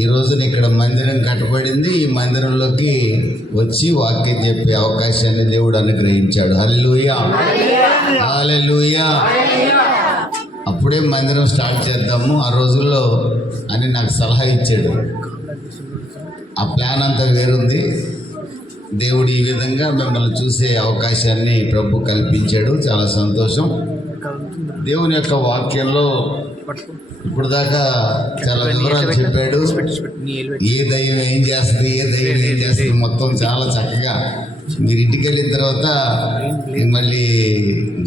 ఈ రోజున ఇక్కడ మందిరం కట్టబడింది. ఈ మందిరంలోకి వచ్చి వాక్యం చెప్పే అవకాశాన్ని దేవుడు అనుగ్రహించాడు. హల్లెలూయా, హల్లెలూయా. అప్పుడే మందిరం స్టార్ట్ చేద్దాము ఆ రోజుల్లో అని నాకు సలహా ఇచ్చాడు. ఆ ప్లాన్ అంతా వేరుంది. దేవుడు ఈ విధంగా మిమ్మల్ని చూసే అవకాశాన్ని ప్రభు కల్పించాడు. చాలా సంతోషం. దేవుని యొక్క వాక్యంలో ఇప్పుడు దాకా చాలా వివరాలు చెప్పాడు. ఏ దయ్యం ఏం చేస్తుంది, ఏ దయ్యం ఏం చేస్తుంది, మొత్తం చాలా చక్కగా మీరు ఇంటికి వెళ్ళిన తర్వాత మళ్ళీ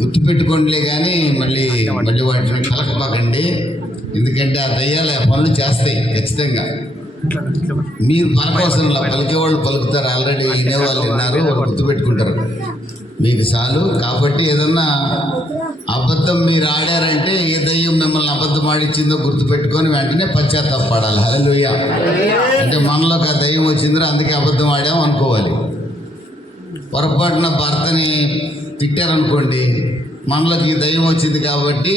గుర్తుపెట్టుకోండిలే, కానీ మళ్ళీ వాటిని కలకపాకండి. ఎందుకంటే ఆ దయ్యాలు పనులు చేస్తాయి ఖచ్చితంగా. మీరు పలకవసరంలా, పలికేవాళ్ళు పలుకుతారు. ఆల్రెడీ వినేవాళ్ళు విన్నారు, వాళ్ళు గుర్తుపెట్టుకుంటారు. మీకు చాలు. కాబట్టి ఏదన్నా అబద్ధం మీరు ఆడారంటే, ఏ దయ్యం మిమ్మల్ని అబద్ధం ఆడిచ్చిందో గుర్తుపెట్టుకొని వెంటనే పశ్చాత్తాపడాలి. హల్లెలూయా. అంటే మనలోకి ఆ దయ్యం వచ్చిందో అందుకే అబద్ధం ఆడాం అనుకోవాలి. పొరపాటున భర్తని తిట్టారనుకోండి, మనలోకి ఈ దయ్యం వచ్చింది కాబట్టి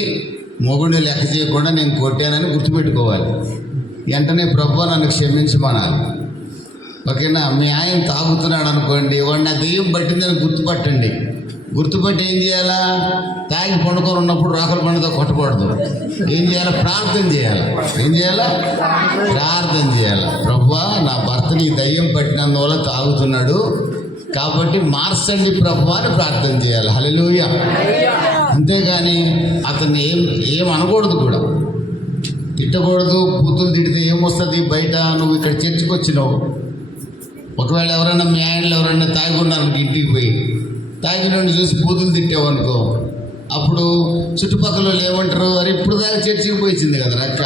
మొగుడిని లెక్క చేయకుండా నేను కొట్టానని గుర్తుపెట్టుకోవాలి. వెంటనే ప్రభు నన్ను క్షమించమనాలి. ఓకేనా? మీ ఆయన తాగుతున్నాడు అనుకోండి, వాడిని ఆ దెయ్యం పట్టిందని గుర్తుపట్టండి. గుర్తుపట్టి ఏం చేయాలా? తాగి పండుకొని ఉన్నప్పుడు రాకల పండుగ కొట్టకూడదు. ఏం చేయాలా? ప్రార్థన చేయాలి. ఏం చేయాలా? ప్రార్థన చేయాలి. ప్రభువా, నా భర్తని ఈ దయ్యం పట్టినందువల్ల తాగుతున్నాడు కాబట్టి మార్చండి ప్రభువా అని ప్రార్థన చేయాలి. హల్లెలూయా. అంతేగాని అతన్ని ఏం అనకూడదు కూడా, తిట్టకూడదు. బూతులు తిడితే ఏమొస్తుంది? బయట నువ్వు ఇక్కడ చర్చికి వచ్చినావు, ఒకవేళ ఎవరైనా మీ ఆయనలో ఎవరైనా తాగి ఉన్నారు ఇంటికి పోయి, తాగినోడిని చూసి బూతులు తిట్టావు అనుకో, అప్పుడు చుట్టుపక్కల వాళ్ళు ఏమంటారు? అరే ఇప్పుడు దాకా చర్చికి పోయింది కదా అక్క,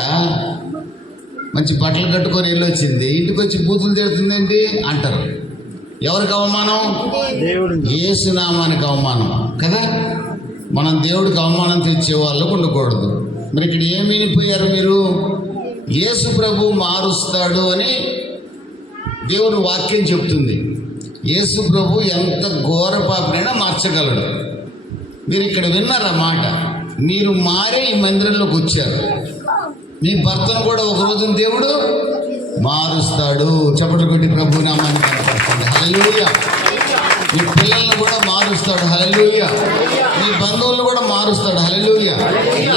మంచి బట్టలు కట్టుకొని వెళ్ళి వచ్చింది, ఇంటికి వచ్చి బూతులు తిడుతుందేంటి అంటారు. ఎవరికి అవమానం? యేసునామానికి అవమానం కదా. మనం దేవుడికి అవమానం తెచ్చే వాళ్ళకు ఉండకూడదు. మరి ఇక్కడ ఏమి వినిపోయారు మీరు? యేసు ప్రభు మారుస్తాడు అని దేవుని వాక్యం చెప్తుంది. యేసు ప్రభు ఎంత ఘోర పాపినైనా మార్చగలడు. మీరు ఇక్కడ విన్నారా మాట? మీరు మారే ఈ మందిరంలోకి వచ్చారు. మీ భర్తను కూడా ఒక రోజున దేవుడు మారుస్తాడు. చప్పట్లు కొట్టి ప్రభు నామాన్ని కనపడుతుంది. హల్లెలూయా. మీ పిల్లల్ని కూడా మారుస్తాడు. హల్లెలూయా. మీ బంధువులను కూడా మారుస్తాడు. హల్లెలూయా.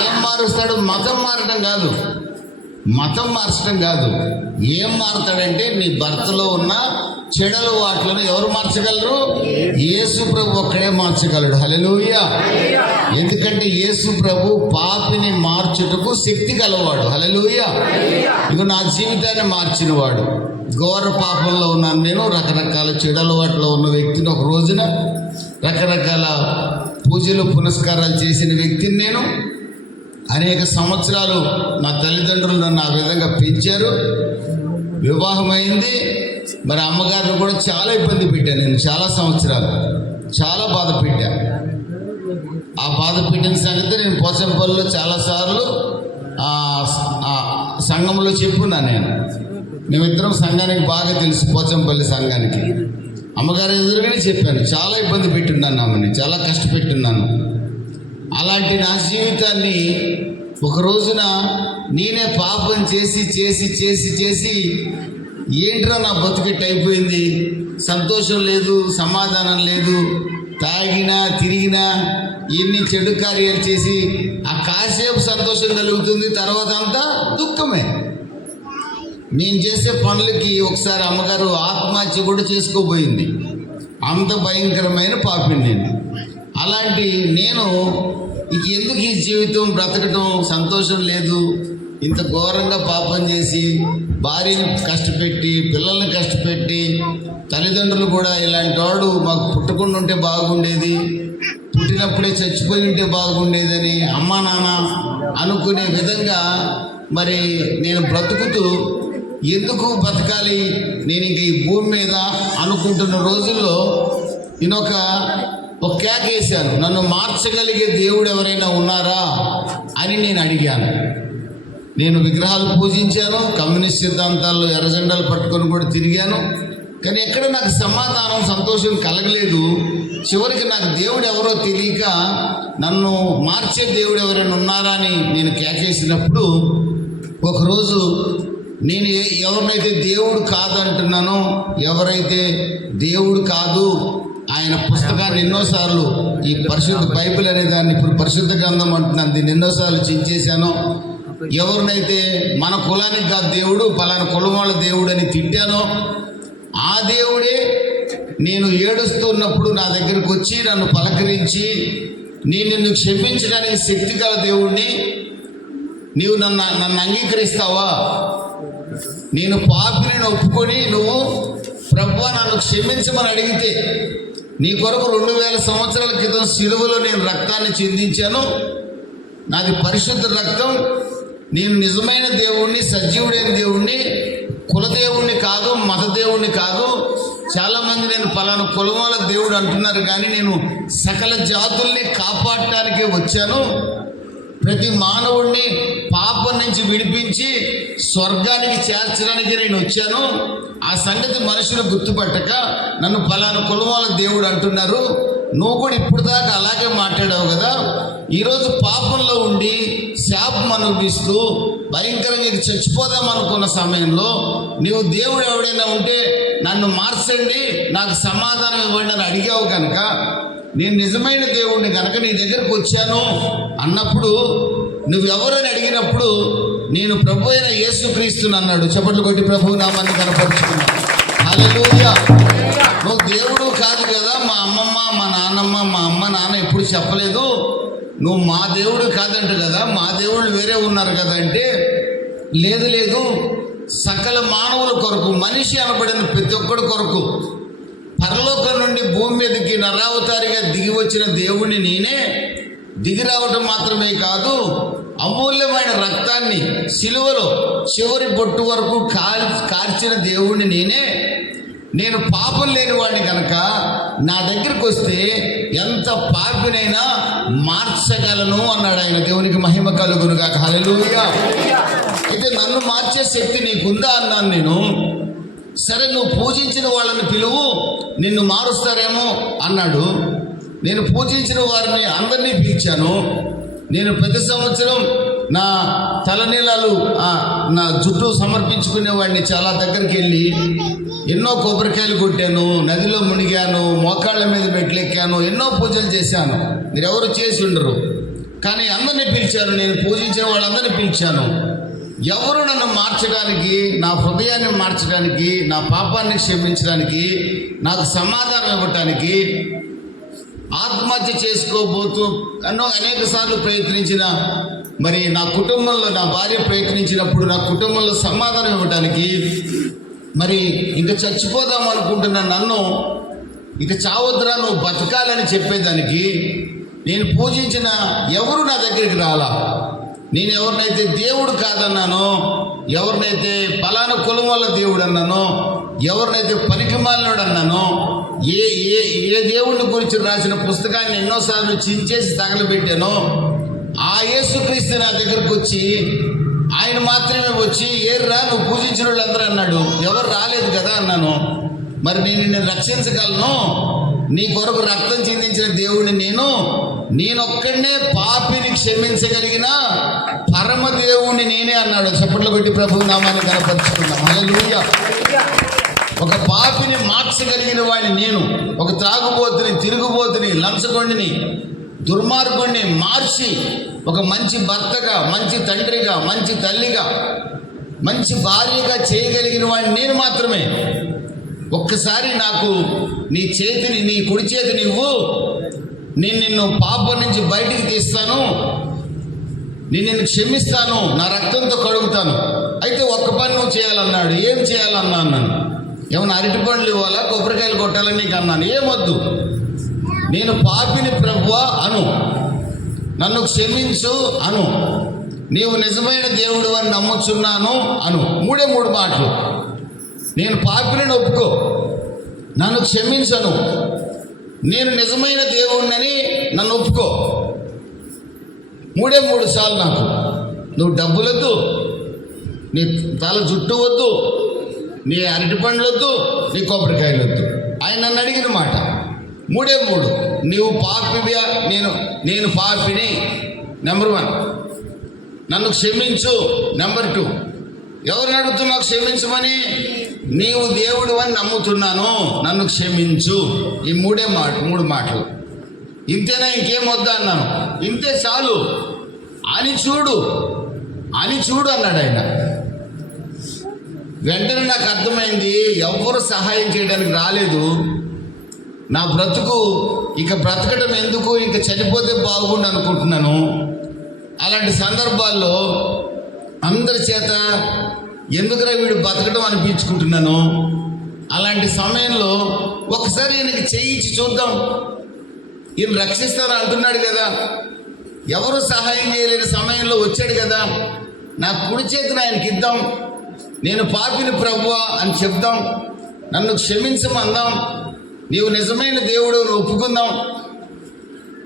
ఏం మారుస్తాడు? మతం మారటం కాదు, మతం మార్చడం కాదు. ఏం మారుతాడంటే నీ భర్తలో ఉన్న చెడలు వాటిలను ఎవరు మార్చగలరు? యేసు ప్రభు ఒక్కడే మార్చగలడు. హల్లెలూయా. ఎందుకంటే యేసు ప్రభు పాపిని మార్చుటకు శక్తి కలవాడు. హల్లెలూయా. ఇక నా జీవితాన్ని మార్చినవాడు. ఘోర పాపంలో ఉన్నాను నేను, రకరకాల చెడలు వాటిలో ఉన్న వ్యక్తిని, ఒక రోజున రకరకాల పూజలు పునస్కారాలు చేసిన వ్యక్తిని నేను. అనేక సంవత్సరాలు నా తల్లిదండ్రులు నన్ను ఆ విధంగా పెంచారు. వివాహం అయింది. మరి అమ్మగారిని కూడా చాలా ఇబ్బంది పెట్టాను నేను. చాలా సంవత్సరాలు చాలా బాధ పెట్టా. ఆ బాధ పెట్టిన సంగతి నేను పోచంపల్లిలో చాలాసార్లు సంఘంలో చెప్పున్నాను. మేమిద్దరం సంఘానికి బాగా తెలుసు, పోచంపల్లి సంఘానికి. అమ్మగారి ఎదురుగానే చెప్పాను. చాలా ఇబ్బంది పెట్టున్నాను ఆమెని, చాలా కష్టపెట్టున్నాను. అలాంటి నా జీవితాన్ని ఒక రోజున నేనే పాపం చేసి చేసి చేసి చేసి ఏంట్రా నా బతుకెట్ అయిపోయింది, సంతోషం లేదు, సమాధానం లేదు, తాగినా తిరిగినా ఎన్ని చెడు కార్యాలు చేసి ఆ కాసేపు సంతోషం కలుగుతుంది, తర్వాత అంతా దుఃఖమే. నేను చేసే పనులకి ఒకసారి అమ్మగారు ఆత్మహత్య కూడా చేసుకోబోయింది. అంత భయంకరమైన పాపిని నేను. అలాంటి నేను ఇక ఎందుకు ఈ జీవితం బ్రతకటం, సంతోషం లేదు, ఇంత ఘోరంగా పాపం చేసి భార్యని కష్టపెట్టి పిల్లల్ని కష్టపెట్టి తల్లిదండ్రులు కూడా ఇలాంటి వాడు మాకు పుట్టకుండా ఉంటే బాగుండేది, పుట్టినప్పుడే చచ్చిపోయి ఉంటే బాగుండేదని అమ్మా నాన్న అనుకునే విధంగా మరి నేను బ్రతుకుతూ ఎందుకు బతకాలి నేను ఇంక ఈ భూమి మీద అనుకుంటున్న రోజుల్లో నేను ఒక కేకేశాను. నన్ను మార్చగలిగే దేవుడు ఎవరైనా ఉన్నారా అని నేను అడిగాను. నేను విగ్రహాలు పూజించాను, కమ్యూనిస్ట్ సిద్ధాంతాల్లో ఎర్రజెండాలు పట్టుకొని కూడా తిరిగాను. కానీ ఎక్కడ నాకు సమాధానం, సంతోషం కలగలేదు. చివరికి నాకు దేవుడు ఎవరో తెలియక నన్ను మార్చే దేవుడు ఎవరైనా ఉన్నారా అని నేను కేకేసినప్పుడు ఒకరోజు నేను ఎవరినైతే దేవుడు కాదంటున్నానో, ఎవరైతే దేవుడు కాదు, ఆయన పుస్తకాన్ని ఎన్నోసార్లు, ఈ పరిశుద్ధ బైబిల్ అనే దాన్ని ఇప్పుడు పరిశుద్ధ గ్రంథం అంటున్నాను, దీన్ని ఎన్నోసార్లు చించేశాను. ఎవరినైతే మన కులానికి కాదు దేవుడు, పలానా కులం వాళ్ళ దేవుడు అని తిట్టానో, ఆ దేవుడే నేను ఏడుస్తున్నప్పుడు నా దగ్గరకు వచ్చి నన్ను పలకరించి, నేను నిన్ను క్షమించడానికి శక్తి గల దేవుడిని, నీవు నన్ను అంగీకరిస్తావా? నేను పాపిని ఒప్పుకొని నువ్వు ప్రభువా నన్ను క్షమించమని అడిగితే, నీ కొరకు 2000 సంవత్సరాల క్రితం సిలువలో నేను రక్తాన్ని చిందించాను, నాది పరిశుద్ధ రక్తం, నేను నిజమైన దేవుణ్ణి, సజీవుడైన దేవుణ్ణి, కులదేవుణ్ణి కాదు, మత దేవుణ్ణి కాదు. చాలామంది నేను పలానా కులమాల దేవుడు అంటున్నారు, కానీ నేను సకల జాతుల్ని కాపాడటానికే వచ్చాను. ప్రతి మానవుడిని పాపం నుంచి విడిపించి స్వర్గానికి చేర్చడానికి నేను వచ్చాను. ఆ సంగతి మనుషులు గుర్తుపట్టక నన్ను పలానా కులమాల దేవుడు అంటున్నారు. నువ్వు కూడా ఇప్పుడు దాకా అలాగే మాట్లాడావు కదా. ఈరోజు పాపంలో ఉండి శాపం అనుభవిస్తూ భయంకరంగా ఇది చచ్చిపోదాం అనుకున్న సమయంలో నీవు దేవుడు ఎవడైనా ఉంటే నన్ను మార్చండి, నాకు సమాధానం ఇవ్వండి అని అడిగావు కనుక, నేను నిజమైన దేవుడిని కనుక నీ దగ్గరకు వచ్చాను అన్నప్పుడు, నువ్వెవరని అడిగినప్పుడు నేను ప్రభు అయిన యేసుక్రీస్తుని అన్నాడు. చప్పట్లు కొట్టి ప్రభు నామాన్ని కనపరుచుకున్నాను. హల్లెలూయా. నువ్వు దేవుడు కాదు కదా, మా అమ్మమ్మ, మా నాన్నమ్మ, మా అమ్మ నాన్న ఎప్పుడు చెప్పలేదు, నువ్వు మా దేవుడు కాదంట కదా, మా దేవుళ్ళు వేరే ఉన్నారు కదా అంటే, లేదు సకల మానవుల కొరకు, మనిషి అనబడిన ప్రతి ఒక్కడి కొరకు పరలోకం నుండి భూమి మీదకి నరావతారిగా దిగి వచ్చిన దేవుణ్ణి నేనే. దిగి రావటం మాత్రమే కాదు, అమూల్యమైన రక్తాన్ని సిలువలో చివరి బొట్టు వరకు కార్చిన దేవుణ్ణి నేనే. నేను పాపం లేని వాడిని కనుక నా దగ్గరికి వస్తే ఎంత పాపినైనా మార్చగలను అన్నాడు ఆయన. దేవునికి మహిమ కలుగునుగాక. హల్లెలూయా. అయితే నన్ను మార్చే శక్తి నీకుందా అన్నాను నేను. సరే, నువ్వు పూజించిన వాళ్ళని పిలువు, నిన్ను మారుస్తారేమో అన్నాడు. నేను పూజించిన వారిని అందరినీ పిలిచాను. నేను ప్రతి సంవత్సరం నా తలనీలాలు, నా జుట్టు సమర్పించుకునేవాడిని చాలా దగ్గరికి వెళ్ళి ఎన్నో కొబ్బరికాయలు కొట్టాను, నదిలో మునిగాను, మోకాళ్ళ మీద మెట్లెక్కాను, ఎన్నో పూజలు చేశాను. మీరెవరు చేసి ఉండరు, కానీ అందరినీ పిలిచాను. నేను పూజించిన వాళ్ళందరినీ పిలిచాను. ఎవరు నన్ను మార్చడానికి, నా హృదయాన్ని మార్చడానికి, నా పాపాన్ని క్షమించడానికి, నాకు సమాధానం ఇవ్వటానికి, ఆత్మహత్య చేసుకోబోతూ అనేక సార్లు ప్రయత్నించిన, మరి నా కుటుంబంలో నా భార్య ప్రయత్నించినప్పుడు నా కుటుంబంలో సమాధానం ఇవ్వటానికి, మరి ఇంకా చచ్చిపోదాం అనుకుంటున్న నన్ను ఇక చావద్దురా నువ్వు బతకాలని చెప్పేదానికి నేను పూజించిన ఎవరు నా దగ్గరికి రాలా. నేను ఎవరినైతే దేవుడు కాదన్నానో, ఎవరినైతే పలానా కులం వల్ల దేవుడు అన్నానో, ఎవరినైతే పనికిమాలినోడు అన్నానో, ఏ దేవుడిని గురించి రాసిన పుస్తకాన్ని ఎన్నోసార్లు చించేసి తగలబెట్టానో, ఆ యేసుక్రీస్తు నా దగ్గరకు వచ్చి, ఆయన మాత్రమే వచ్చి, ఏర్రా నువ్వు పూజించిన వాళ్ళందరూ అన్నాడు. ఎవరు రాలేదు కదా అన్నాను. మరి నేను రక్షించగలను, నీ కొరకు రక్తం చిందించిన దేవుడిని నేనొక్కడనే పాపిని క్షమించగలిగిన పరమ దేవుణ్ణి నేనే అన్నాడు. చప్పట్లు కొట్టి ప్రభు నామాన్ని కనపరుచుకున్నాం. హల్లెలూయా. ఒక పాపిని మార్చగలిగిన వాడిని నేను, ఒక త్రాగుబోతుని, తిరుగుబోతుని, లంచగొండిని, దుర్మార్గుడిని మార్చి ఒక మంచి భర్తగా, మంచి తండ్రిగా, మంచి తల్లిగా, మంచి భార్యగా చేయగలిగిన వాడిని నేను మాత్రమే. ఒక్కసారి నాకు నీ కుడి చేతిని ఇవ్వు, నేను నిన్ను పాపం నుంచి బయటికి తీస్తాను, నేను నిన్ను క్షమిస్తాను, నా రక్తంతో కడుగుతాను. అయితే ఒక్క పని నువ్వు చేయాలన్నాడు. ఏం చేయాలన్నా అన్నాను. ఏమన్నా అరటి పండ్లు ఇవ్వాలా, కొబ్బరికాయలు కొట్టాలని నీకు అన్నాను. ఏమొద్దు, నేను పాపిని ప్రభువా అను, నన్ను క్షమించు అను, నీవు నిజమైన దేవుడు అని నమ్ముచున్నాను అను. మూడే మాటలు. నేను పాపిని ఒప్పుకో, నన్ను క్షమించను, నేను నిజమైన దేవుడిని నన్ను ఒప్పుకో. మూడే సార్లు. నాకు నువ్వు డబ్బులొద్దు, నీ తల జుట్టు వద్దు, నీ అరటి పండ్లు వద్దు, నీ కొబ్బరికాయలు వద్దు. ఆయన నన్ను అడిగిన మాట మూడే నీవు పాపివియా, నేను పాపిని. నెంబర్ 1, నన్ను క్షమించు. నెంబర్ 2, ఎవరిని అడుగుతున్నావు క్షమించమని? నీవు దేవుడు అని నమ్ముతున్నాను, నన్ను క్షమించు. ఈ మూడు మాటలు. ఇంతేనా, ఇంకేం వద్దా అన్నాను. ఇంతే చాలు అని చూడు అన్నాడు ఆయన. వెంటనే నాకు అర్థమైంది, ఎవ్వరు సహాయం చేయడానికి రాలేదు. నా బ్రతుకు ఇక బ్రతకడం ఎందుకు, ఇంక చనిపోతే బాగుండు అనుకుంటున్నాను. అలాంటి సందర్భాల్లో అందరి చేత ఎందుకురా వీడు బతకడం అనిపించుకుంటున్నాను. అలాంటి సమయంలో ఒకసారి ఈయనకి చేయించి చూద్దాం, ఈయన రక్షిస్తారా అంటున్నాడు కదా, ఎవరు సహాయం చేయలేని సమయంలో వచ్చాడు కదా, నా కుడి చేతిని ఆయనకి ఇద్దాం, నేను పాపిని ప్రభువా అని చెప్దాం, నన్ను క్షమించమందాం, నీవు నిజమైన దేవుడు ఒప్పుకుందాం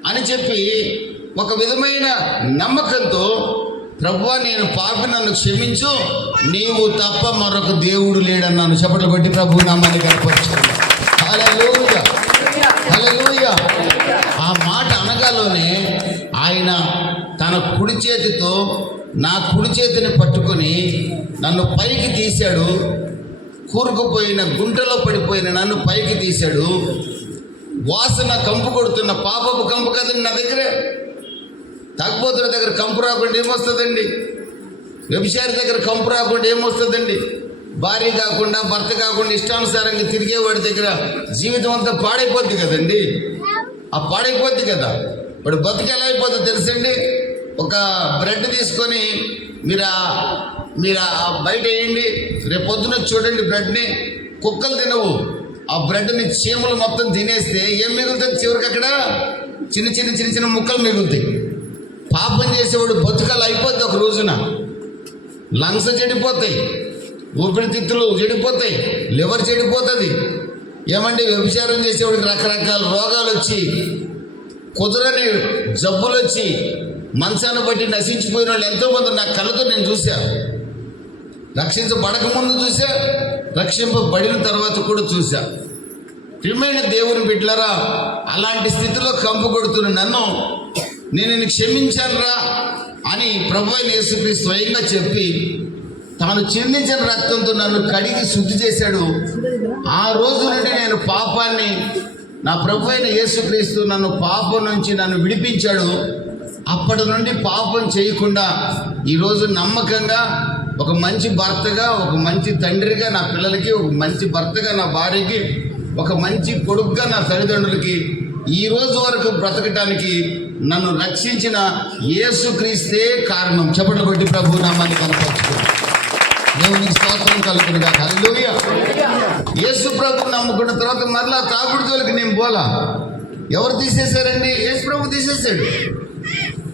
అని చెప్పి ఒక విధమైన నమ్మకంతో, ప్రభువా నేను పాపి, నన్ను క్షమించు, నీవు తప్ప మరొక దేవుడు లేడన్నాను. చప్పట్లు కొట్టి ప్రభు నామాన్ని కనపరుచుకున్నాను. హల్లెలూయా, హల్లెలూయా. ఆ మాట అనగాలోనే ఆయన తన కుడి చేతితో నా కుడి చేతిని పట్టుకొని నన్ను పైకి తీశాడు. కూరుకుపోయిన గుంటలో పడిపోయిన నన్ను పైకి తీశాడు. వాసన కంపు కొడుతున్న పాపపు కంపు కదండి నా దగ్గర. తాగుబోతుల దగ్గర కంపు రాకుండా ఏమొస్తుందండి? వ్యభిచారి దగ్గర కంపు రాకుండా ఏమొస్తుందండి? భార్య కాకుండా, భర్త కాకుండా ఇష్టానుసారంగా తిరిగేవాడి దగ్గర జీవితం అంతా పాడైపోద్ది కదండి. ఆ పాడైపోద్ది కదా. వాడు బతుకు ఎలా అయిపోతుందో తెలుసండి? ఒక బ్రెడ్ తీసుకొని మీరు బయట వేయండి, రేపు పొద్దున చూడండి బ్రెడ్ని, కుక్కలు తినవు. ఆ బ్రెడ్ని చీమలు మొత్తం తినేస్తే ఏం మిగులుతుంది? చివరికి అక్కడ చిన్న చిన్న ముక్కలు మిగులుతాయి. పాపం చేసేవాడు బతుకలు అయిపోద్ది ఒక రోజున. లంగ్స్ చెడిపోతాయి, ఊపిరితిత్తులు చెడిపోతాయి, లివర్ చెడిపోతుంది. ఏమండి, వ్యభిచారం చేసేవాడికి రకరకాల రోగాలు వచ్చి, కుదరని జబ్బులు వచ్చి, మనసాన్ని బట్టి నశించిపోయిన వాళ్ళు ఎంతోమంది నా కళ్ళతో నేను చూశా. రక్షించబడక ముందు చూశా, రక్షింపబడిన తర్వాత కూడా చూశా. ప్రియమైన దేవుని బిడ్డలారా, అలాంటి స్థితిలో కంపు కొడుతున్న నన్ను నేను క్షమించానురా అని ప్రభువైన యేసుక్రీస్తు స్వయంగా చెప్పి తాను చిందించిన రక్తంతో నన్ను కడిగి శుద్ధి చేశాడు. ఆ రోజు నుండి నేను పాపాన్ని, నా ప్రభువైన యేసుక్రీస్తు నన్ను పాపం నుంచి నన్ను విడిపించాడు. అప్పటి నుండి పాపం చేయకుండా ఈరోజు నమ్మకంగా ఒక మంచి భర్తగా, ఒక మంచి తండ్రిగా నా పిల్లలకి, ఒక మంచి భర్తగా నా భార్యకి, ఒక మంచి కొడుకుగా నా తల్లిదండ్రులకి ఈ రోజు వరకు బ్రతకటానికి నన్ను రక్షించిన యేసుక్రీస్తే కారణం. చప్పట్లు కొట్టి ప్రభు నామాన్ని కనపరుచుకోండి. దేవునికి స్తోత్రం కలుగునుగా. హల్లెలూయా. యేసు ప్రభు నమ్ముకున్న తర్వాత మరలా తాగుడు జోలికి నేను పోలా. ఎవరు తీసేశారండి? యేసు ప్రభు తీసేశాడు.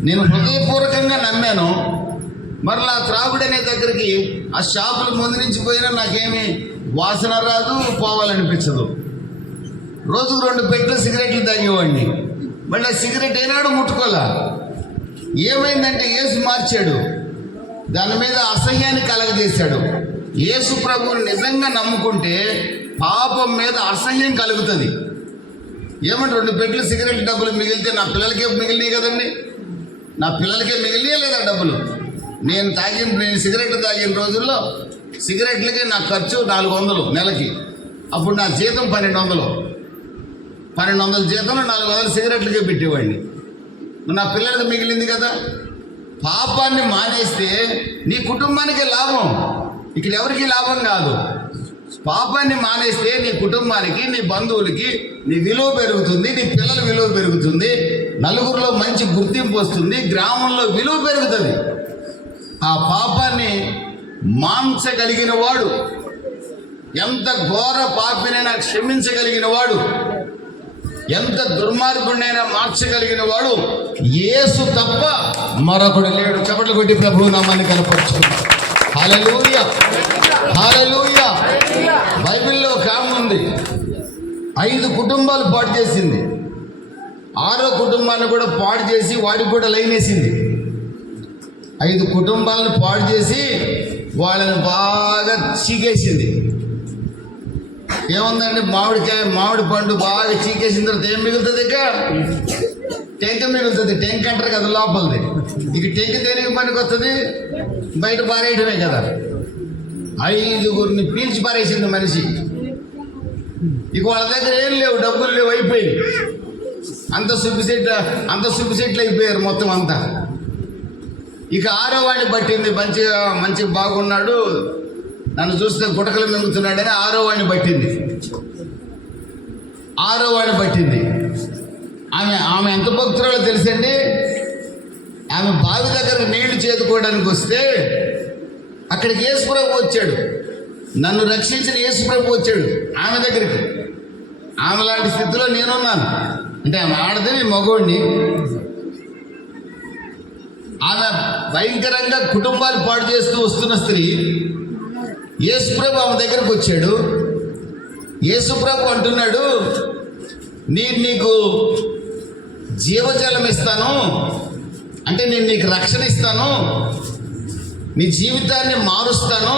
నేను హృదయపూర్వకంగా నమ్మాను. మరలా త్రాగుడు అనే దగ్గరికి ఆ షాపుల ముందు నుంచి పోయినా నాకేమీ వాసన రాదు, పోవాలనిపించదు. రోజుకు 2 పెట్టెలు సిగరెట్లు తాగేవాడిని. మళ్ళీ ఆ సిగరెట్ అయినాడు ముట్టుకోలే. ఏమైందంటే యేసు మార్చాడు, దాని మీద అసహ్యాన్ని కలగజేశాడు. యేసు ప్రభువుని నిజంగా నమ్ముకుంటే పాపం మీద అసహ్యం కలుగుతుంది. ఏమంటే 2 పెట్టెలు సిగరెట్ డబ్బులు మిగిలితే నా పిల్లలకే మిగిలినాయి కదండి. నా పిల్లలకే మిగిలినాయా లేదా డబ్బులు? నేను సిగరెట్లు తాగిన రోజుల్లో సిగరెట్లకే నా ఖర్చు 400 నెలకి. అప్పుడు నా జీతం 1200. 1200 జీతంలో 400 సిగరెట్లకే పెట్టేవాడిని. నా పిల్లలకి మిగిలింది కదా. పాపాన్ని మానేస్తే నీ కుటుంబానికే లాభం, ఇక్కడ ఎవరికి లాభం కాదు. పాపాన్ని మానేస్తే నీ కుటుంబానికి, నీ బంధువులకి నీ విలువ పెరుగుతుంది, నీ పిల్లల విలువ పెరుగుతుంది, నలుగురిలో మంచి గుర్తింపు వస్తుంది, గ్రామంలో విలువ పెరుగుతుంది. ఆ పాపాన్ని మాంచగలిగిన వాడు, ఎంత ఘోర పాపినైనా క్షమించగలిగిన వాడు, ఎంత దుర్మార్గుడినైనా మార్చగలిగిన వాడు యేసు తప్ప మరొకడు లేడు. చప్పట్లు కొట్టి ప్రభువు నామాన్ని కనపరుచుకున్నాడు. హల్లెలూయా, హల్లెలూయా. బైబిల్లో ఒక ఆమె ఉంది, 5 కుటుంబాలు పాడు చేసింది. 6వ కుటుంబాన్ని కూడా పాడు చేసి వాడికి కూడా లైన్ వేసింది. 5 కుటుంబాలను పాడు చేసి వాళ్ళని బాగా చీకేసింది. ఏముందండి, మామిడి పండు బాగా చీకేసిన తర్వాత ఏం మిగులుతుంది? ఇక టెంక మిగులుతుంది. టెంక అంటారు కదా లోపలిది. ఇక టెంక దేనికి పనికి వస్తుంది? బయట పారేయటమే కదా. 5గురిని పీల్చి పారేసింది మనిషి. ఇక వాళ్ళ దగ్గర ఏం లేవు, డబ్బులు లేవు, అయిపోయింది. అంత సుబ్బిసెట్లు అయిపోయారు మొత్తం అంతా. ఇక 6వ వాడిని పట్టింది. మంచిగా బాగున్నాడు, నన్ను చూస్తే గుటకలు మింగుతున్నాడని 6వ వాడిని పట్టింది. 6వ వాడిని పట్టింది. ఆమె ఎంత భక్తురాలో తెలుసండి. ఆమె బావి దగ్గరకు నీళ్లు చేదుకోవడానికి వస్తే అక్కడికి యేసుప్రభు వచ్చాడు. నన్ను రక్షించిన యేసుప్రభు వచ్చాడు ఆమె దగ్గరికి. ఆమె లాంటి స్థితిలో నేనున్నాను. అంటే ఆమె ఆడది, మగోడిని. ఆమె భయంకరంగా కుటుంబాలు పాడు చేస్తూ వస్తున్న స్త్రీ. యేసుప్రభు ఆమె దగ్గరకు వచ్చాడు. యేసుప్రభు అంటున్నాడు, నేను నీకు జీవజలం ఇస్తాను, అంటే నేను నీకు రక్షణ ఇస్తాను, నీ జీవితాన్ని మారుస్తాను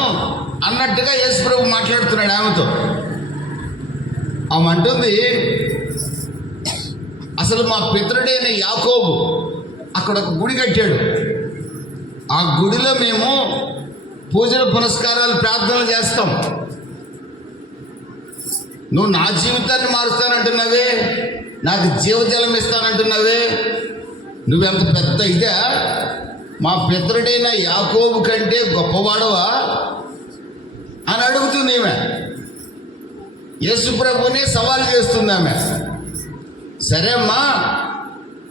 అన్నట్టుగా యేసుప్రభు మాట్లాడుతున్నాడు ఆమెతో. ఆమె అంటుంది, అసలు మా పితరుడైన యాకోబు అక్కడ ఒక గుడి కట్టాడు. ఆ గుడిలో మేము పూజలు పునస్కారాలు ప్రార్థనలు చేస్తాం. నువ్వు నా జీవితాన్ని మారుస్తానంటున్నావే, నాకు జీవజలం ఇస్తానంటున్నావే, నువ్వెంత పెద్ద ఇదా? మా పితరుడైన యాకోబు కంటే గొప్పవాడవా అని అడుగుతుంది ఈమె. యేసుప్రభునే సవాల్ చేస్తుంది ఆమె. సరే అమ్మా,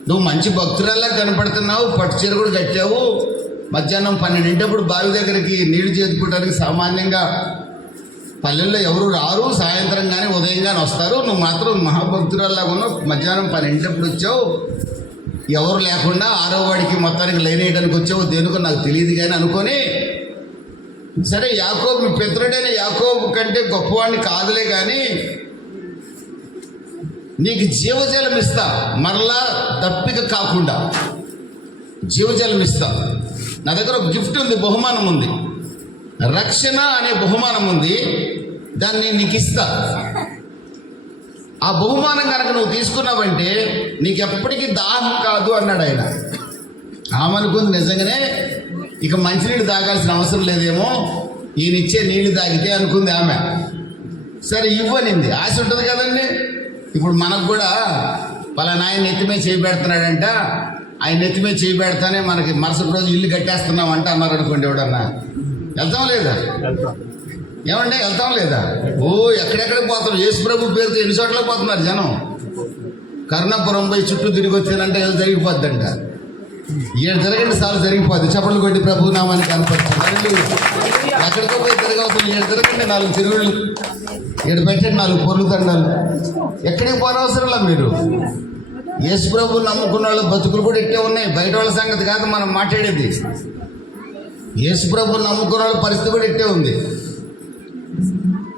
నువ్వు మంచి భక్తురాల్లా కనపడుతున్నావు, పట్టు చీర కూడా కట్టావు, మధ్యాహ్నం 12 బావి దగ్గరికి నీళ్లు చేదుకోవడానికి సామాన్యంగా పల్లెల్లో ఎవరు రారు, సాయంత్రం కానీ ఉదయం కానీ వస్తారు, నువ్వు మాత్రం మహాభక్తురాల్లాగా ఉన్నావు, మధ్యాహ్నం 12 వచ్చావు, ఎవరు లేకుండా 6వ వాడికి మొత్తానికి లైన్ వేయడానికి వచ్చావు, దేనికో నాకు తెలియదు కానీ అనుకొని, సరే యాకోబు మీ పితరుడైన యాకోబు కంటే గొప్పవాడిని కాదులే కానీ నీకు జీవజలం ఇస్తా, మరలా దప్పిక కాకుండా జీవజలం ఇస్తా. నా దగ్గర ఒక గిఫ్ట్ ఉంది, బహుమానం ఉంది, రక్షణ అనే బహుమానం ఉంది, దాన్ని నీకు ఇస్తా. ఆ బహుమానం కనుక నువ్వు తీసుకున్నావంటే నీకు ఎప్పటికీ దాహం కాదు అన్నాడు ఆయన. ఆమె అనుకుంది నిజంగానే ఇక మంచినీళ్ళు తాగాల్సిన అవసరం లేదేమో, ఈయన ఇచ్చే నీళ్లు తాగితే అనుకుంది ఆమె. సరే ఇవ్వనింది, ఆశ ఉంటుంది కదండి. ఇప్పుడు మనకు కూడా పలానా ఆయన నెత్తిమే చేయి పెడుతున్నాడంట, ఆయన నెత్తిమే చేయి పెడతానే మనకి మరుసటి రోజు ఇల్లు కట్టేస్తున్నాం అంట అన్నారు అనుకోండి. ఎవడన్నా వెళ్తాం లేదా? ఏమండి వెళ్తాం లేదా? ఓ ఎక్కడెక్కడికి పోతారు, యేసుప్రభు పేరుతో ఎన్ని చోట్ల పోతున్నారు జనం. కరుణాపురం పోయి చుట్టూ తిరిగి వచ్చానంటే ఏదో జరిగిపోద్దంట. 7 తిరగండి సార్లు జరిగిపోద్ది. చప్పట్లు కొట్టి ప్రభు నామానికి కనపడుతుంది. ఎక్కడికో పోయి తిరగవుతుంది, 7 తిరగండి, 4 తిరుగుళ్ళు, 7 పెట్టండి, 4 పొర్లు తండాలు. ఎక్కడికి పోనవసరంలా మీరు. యేసుప్రభు నమ్ముకున్న వాళ్ళ బతుకులు కూడా ఇట్టే ఉన్నాయి. బయట వాళ్ళ సంగతి కాదు మనం మాట్లాడేది. యేసుప్రభు నమ్ముకున్న వాళ్ళ పరిస్థితి కూడా ఇట్టే ఉంది.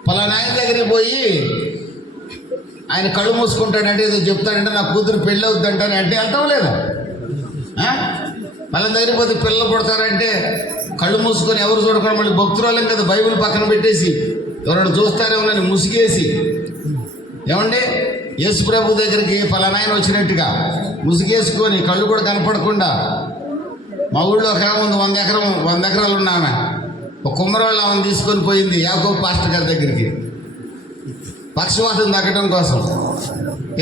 పలానా ఆయన దగ్గరికి పోయి ఆయన కళ్ళు మూసుకుంటాడంటే ఏదో చెప్తాడంటే నా కూతురు పెళ్ళి అవుతుందంటానే అంటే వెళ్తాం లేదా? మళ్ళీ దగ్గరికి పోతే పిల్లలు పుడతారంటే కళ్ళు మూసుకొని ఎవరు చూడకుండా మళ్ళీ భక్తురాలేం కదా బైబిల్ పక్కన పెట్టేసి ఎవరైనా చూస్తారేమోనని ముసుగేసి, ఏమండి యేసుప్రభు దగ్గరికి పలానా ఆయన వచ్చినట్టుగా ముసుగేసుకొని కళ్ళు కూడా కనపడకుండా, మా ఊళ్ళో ఒక ముందు 100 ఎకరాలు ఉన్న ఆమె ఒక కుమ్మరోళ్ళు ఆమెను తీసుకొని పోయింది యాకోబు పాస్టర్ గారి దగ్గరికి పక్షవాతం తగ్గడం కోసం.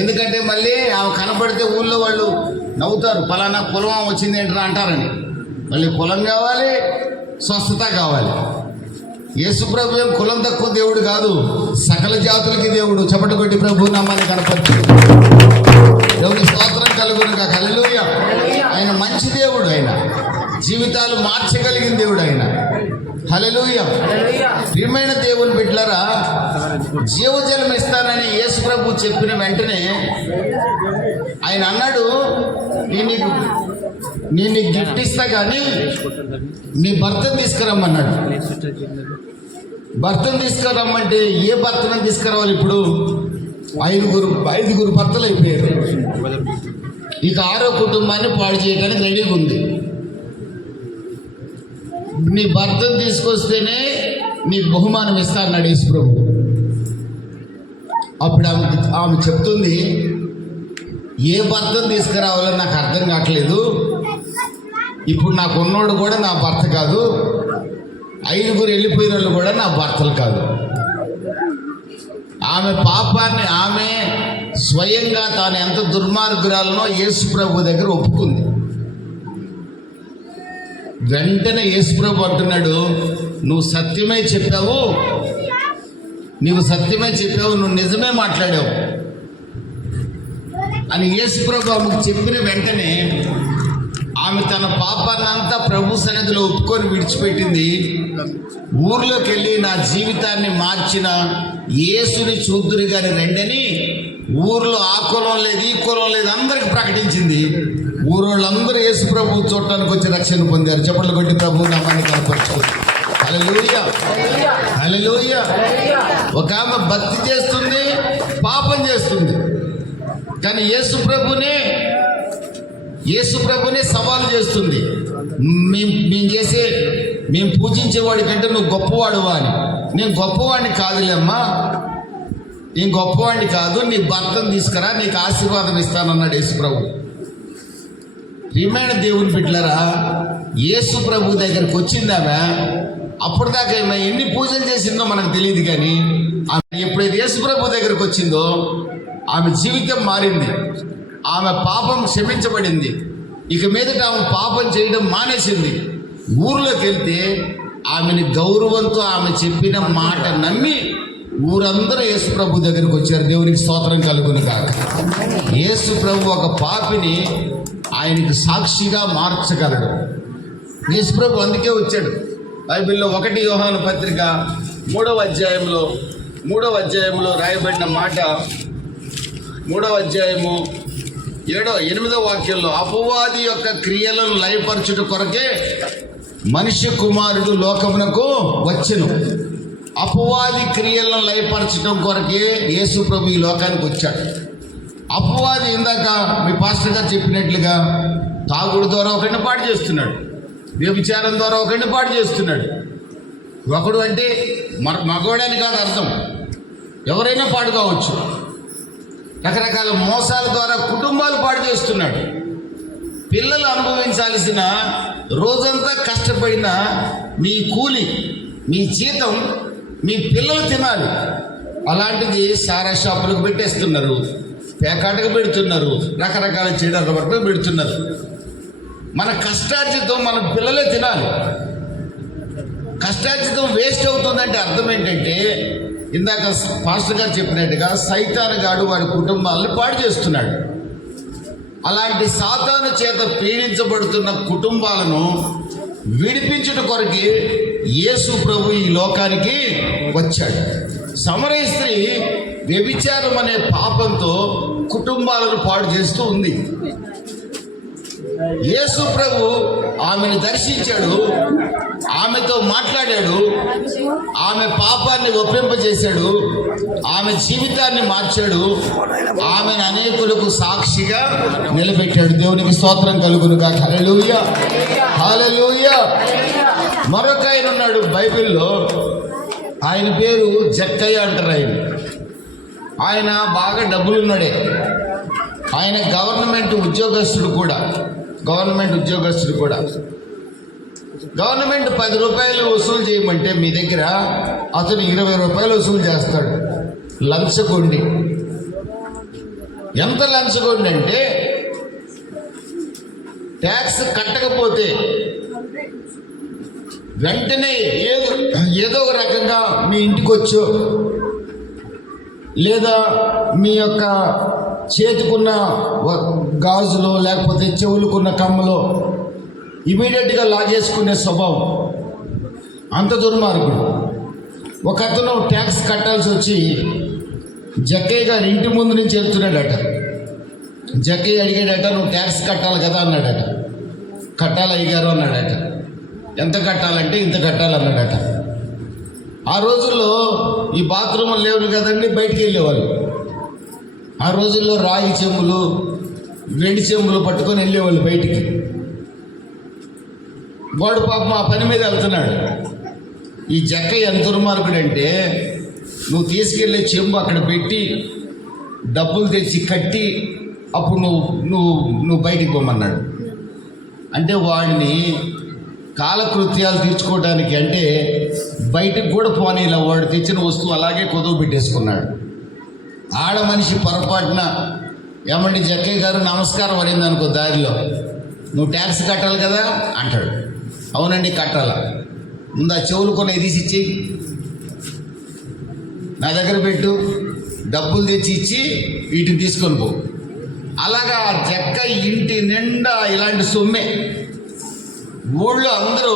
ఎందుకంటే మళ్ళీ ఆమె కనపడితే ఊళ్ళో వాళ్ళు నవ్వుతారు, పలానా కులం వచ్చింది ఏంటరా అంటారని. మళ్ళీ కులం కావాలి, స్వస్థత కావాలి. యేసుప్రభు ఏం కులం తక్కువ దేవుడు కాదు, సకల జాతులకి దేవుడు. చప్పట్లు కొట్టి ప్రభు నామాన్ని కనపరచు. దేవుని స్తోత్రం కలుగును గాక. హల్లెలూయా. ఆయన మంచి దేవుడు, ఆయన జీవితాలు మార్చగలిగిన దేవుడు ఆయన. హల్లెలూయా. ప్రియమైన దేవుని బిడ్డలారా, జీవజలం ఇస్తానని యేసుప్రభు చెప్పిన వెంటనే ఆయన అన్నాడు, నేను నీకు గిఫ్ట్ ఇస్తా కానీ నీ భర్తను తీసుకురమ్మన్నాడు. భర్తను తీసుకురమ్మంటే ఏ భర్తను తీసుకురావాలి? ఇప్పుడు 5 భర్తలు అయిపోయారు. ఇక 6వ కుటుంబాన్ని పాడు చేయడానికి రెడీగా ఉంది. నీ భర్తను తీసుకొస్తేనే నీకు బహుమానం ఇస్తా అన్నాడు యేసుప్రభు. అప్పుడు ఆమె చెప్తుంది, ఏ భర్తను తీసుకురావాలో నాకు అర్థం కావట్లేదు. ఇప్పుడు నాకు ఉన్నోడు కూడా నా భర్త కాదు, 5 వెళ్ళిపోయిన వాళ్ళు కూడా నా భర్తలు కాదు. ఆమె పాపాన్ని ఆమె స్వయంగా తాను ఎంత దుర్మార్గురాలనో యేసు ప్రభు దగ్గర ఒప్పుకుంది. వెంటనే యేసు ప్రభు అంటున్నాడు, నువ్వు సత్యమే చెప్పావు, నువ్వు నిజమే మాట్లాడావు అని యేసు ప్రభు ఆమెకు చెప్పిన వెంటనే ఆమె తన పాపాన్ని అంతా ప్రభు సన్నిధిలో ఒప్పుకొని విడిచిపెట్టింది. ఊర్లోకి వెళ్ళి నా జీవితాన్ని మార్చిన యేసుని చూద్దురు గాని రెండని ఊర్లో ఆ కులం లేదు ఈ కులం లేదు అందరికి ప్రకటించింది. ఊరోళ్ళందరూ యేసు ప్రభు చూడటానికి వచ్చి రక్షణ పొందారు. చప్పట్లు కొట్టి ప్రభు నామాన్ని కనపరచు. హల్లెలూయా, హల్లెలూయా. ఒక ఆమె భక్తి చేస్తుంది, పాపం చేస్తుంది, కానీ యేసు ప్రభునే సవాలు చేస్తుంది. మేము పూజించేవాడి కంటే నువ్వు గొప్పవాడువా అని. నేను గొప్పవాడిని కాదులేమ్మా, నేను గొప్పవాడిని కాదు, నీ భర్తను తీసుకురా, నీకు ఆశీర్వాదం ఇస్తానన్నాడు యేసు ప్రభు. ప్రియమైన దేవుని బిడ్డలారా, యేసు ప్రభు దగ్గరికి వచ్చింది ఆమె. అప్పటిదాకా ఆమె ఎన్ని పూజలు చేసిందో మనకు తెలియదు, కానీ ఆమె ఎప్పుడైతే యేసు ప్రభు దగ్గరికి వచ్చిందో ఆమె జీవితం మారింది. ఆమె పాపం క్షమించబడింది. ఇక మీదట ఆమె పాపం చేయడం మానేసింది. ఊర్లోకి వెళ్తే ఆమెని గౌరవంతో ఆమె చెప్పిన మాట నమ్మి ఊరందరూ యేసు ప్రభు దగ్గరికి వచ్చారు. దేవునికి స్తోత్రం కలుగును కాక. యేసు ప్రభు ఒక పాపిని ఆయనకి సాక్షిగా మార్చగలడు. యేసు ప్రభు అందుకే వచ్చాడు. బైబిల్లో 1 యోహాను పత్రిక 3వ అధ్యాయంలో రాయబడిన మాట, 3వ అధ్యాయము 8వ వాక్యంలో, అపవాది యొక్క క్రియలను లయపరచుట కొరకే మనిషి కుమారుడు లోకమునకు వచ్చెను. అపవాది క్రియలను లయపరచడం కొరకే యేసు ప్రభు ఈ లోకానికి వచ్చాడు. అపవాది ఇందాక మీ పాస్టర్ గారు చెప్పినట్లుగా తాగుడు ద్వారా ఒకరిని పాడు చేస్తున్నాడు, వ్యభిచారం ద్వారా ఒకరిని పాడు చేస్తున్నాడు. ఒకడు అంటే మగవాడని కాదు అర్థం, ఎవరైనా పాడు కావచ్చు. రకరకాల మోసాల ద్వారా కుటుంబాలు పాడు చేస్తున్నాడు. పిల్లలు అనుభవించాల్సిన రోజంతా కష్టపడిన మీ కూలి, మీ జీతం మీ పిల్లలు తినాలి. అలాంటిది సారా షాపులకు పెట్టేస్తున్నారు, పేకాటకు పెడుతున్నారు, రకరకాల చెడు వరకు పెడుతున్నారు. మన కష్టార్జితం మన పిల్లలే తినాలి. కష్టార్జితం వేస్ట్ అవుతుందంటే అర్థం ఏంటంటే, ఇందాక పాస్టర్ గారు చెప్పినట్టుగా సైతాను గాడు వాడి కుటుంబాలను పాడు చేస్తున్నాడు. అలాంటి సాతాను చేత పీడించబడుతున్న కుటుంబాలను విడిపించుట కొరకి యేసు ప్రభు ఈ లోకానికి వచ్చాడు. సమరయ స్త్రీ వ్యభిచారం అనే పాపంతో కుటుంబాలను పాడు చేస్తూ ఉంది. యేసు ప్రభు ఆమెను దర్శించాడు, ఆమెతో మాట్లాడాడు, ఆమె పాపాన్ని ఒప్పింపజేశాడు, ఆమె జీవితాన్ని మార్చాడు, ఆమెను అనేకులకు సాక్షిగా నిలబెట్టాడు. దేవునికి స్తోత్రం కలుగును గాక. హల్లెలూయా, హల్లెలూయా. మరొక ఆయన ఉన్నాడు బైబిల్లో, ఆయన పేరు జక్కయ్య అంటారు. ఆయన బాగా డబ్బులున్నాడే. ఆయన గవర్నమెంట్ ఉద్యోగస్తుడు కూడా. గవర్నమెంట్ 10 రూపాయలు వసూలు చేయమంటే మీ దగ్గర అతను 20 రూపాయలు వసూలు చేస్తాడు. లంచగొండి. ఎంత లంచగొండి అంటే, ట్యాక్స్ కట్టకపోతే వెంటనే ఏదో ఒక రకంగా మీ ఇంటికి వచ్చో, లేదా మీ యొక్క చేతికున్న గాజులో లేకపోతే చెవులుకున్న కమ్మలో ఇమీడియట్గా లాగేసుకునే స్వభావం. అంత దుర్మార్గుడు. ఒక అతను ట్యాక్స్ కట్టాల్సి వచ్చి జక్కయ్య గారి ఇంటి ముందు నుంచి వెళ్తున్నాడట. జక్కయ్య అడిగాడట, నువ్వు ట్యాక్స్ కట్టాలి కదా అన్నాడట. కట్టాలి అయ్యగారు అన్నాడట. ఎంత కట్టాలంటే ఇంత కట్టాలన్నాడట. ఆ రోజుల్లో ఈ బాత్రూములు లేవు కదండి, బయటికి వెళ్ళేవాళ్ళు. ఆ రోజుల్లో రాగి చెంబులు, వెండి చెంబులు పట్టుకొని వెళ్ళేవాళ్ళు బయటికి. వాడు పాపం ఆ పని మీద వెళ్తున్నాడు. ఈ జక్కయ్య ఎంత దుర్మార్గుడంటే, నువ్వు తీసుకెళ్ళే చెంబు అక్కడ పెట్టి డబ్బులు తెచ్చి కట్టి అప్పుడు నువ్వు బయటికి పోమన్నాడు. అంటే వాడిని కాలకృత్యాలు తీర్చుకోవడానికి అంటే బయటకు కూడా పోనీలా వాడు తెచ్చిన వస్తువు అలాగే కొదువు పెట్టేసుకున్నాడు. ఆడ మనిషి పొరపాటున ఏమండి జక్కయ్య గారు నమస్కారం పడింది అనుకో, దారిలో నువ్వు ట్యాక్స్ కట్టాలి కదా అంటాడు. అవునండి కట్టాలా, ముందు ఆ చెవులు కొన్ని తీసిచ్చి నా దగ్గర పెట్టు, డబ్బులు తెచ్చి ఇచ్చి వీటిని తీసుకొని పో. అలాగా జక్క ఇంటి నిండా ఇలాంటి సొమ్మే. ఊళ్ళో అందరూ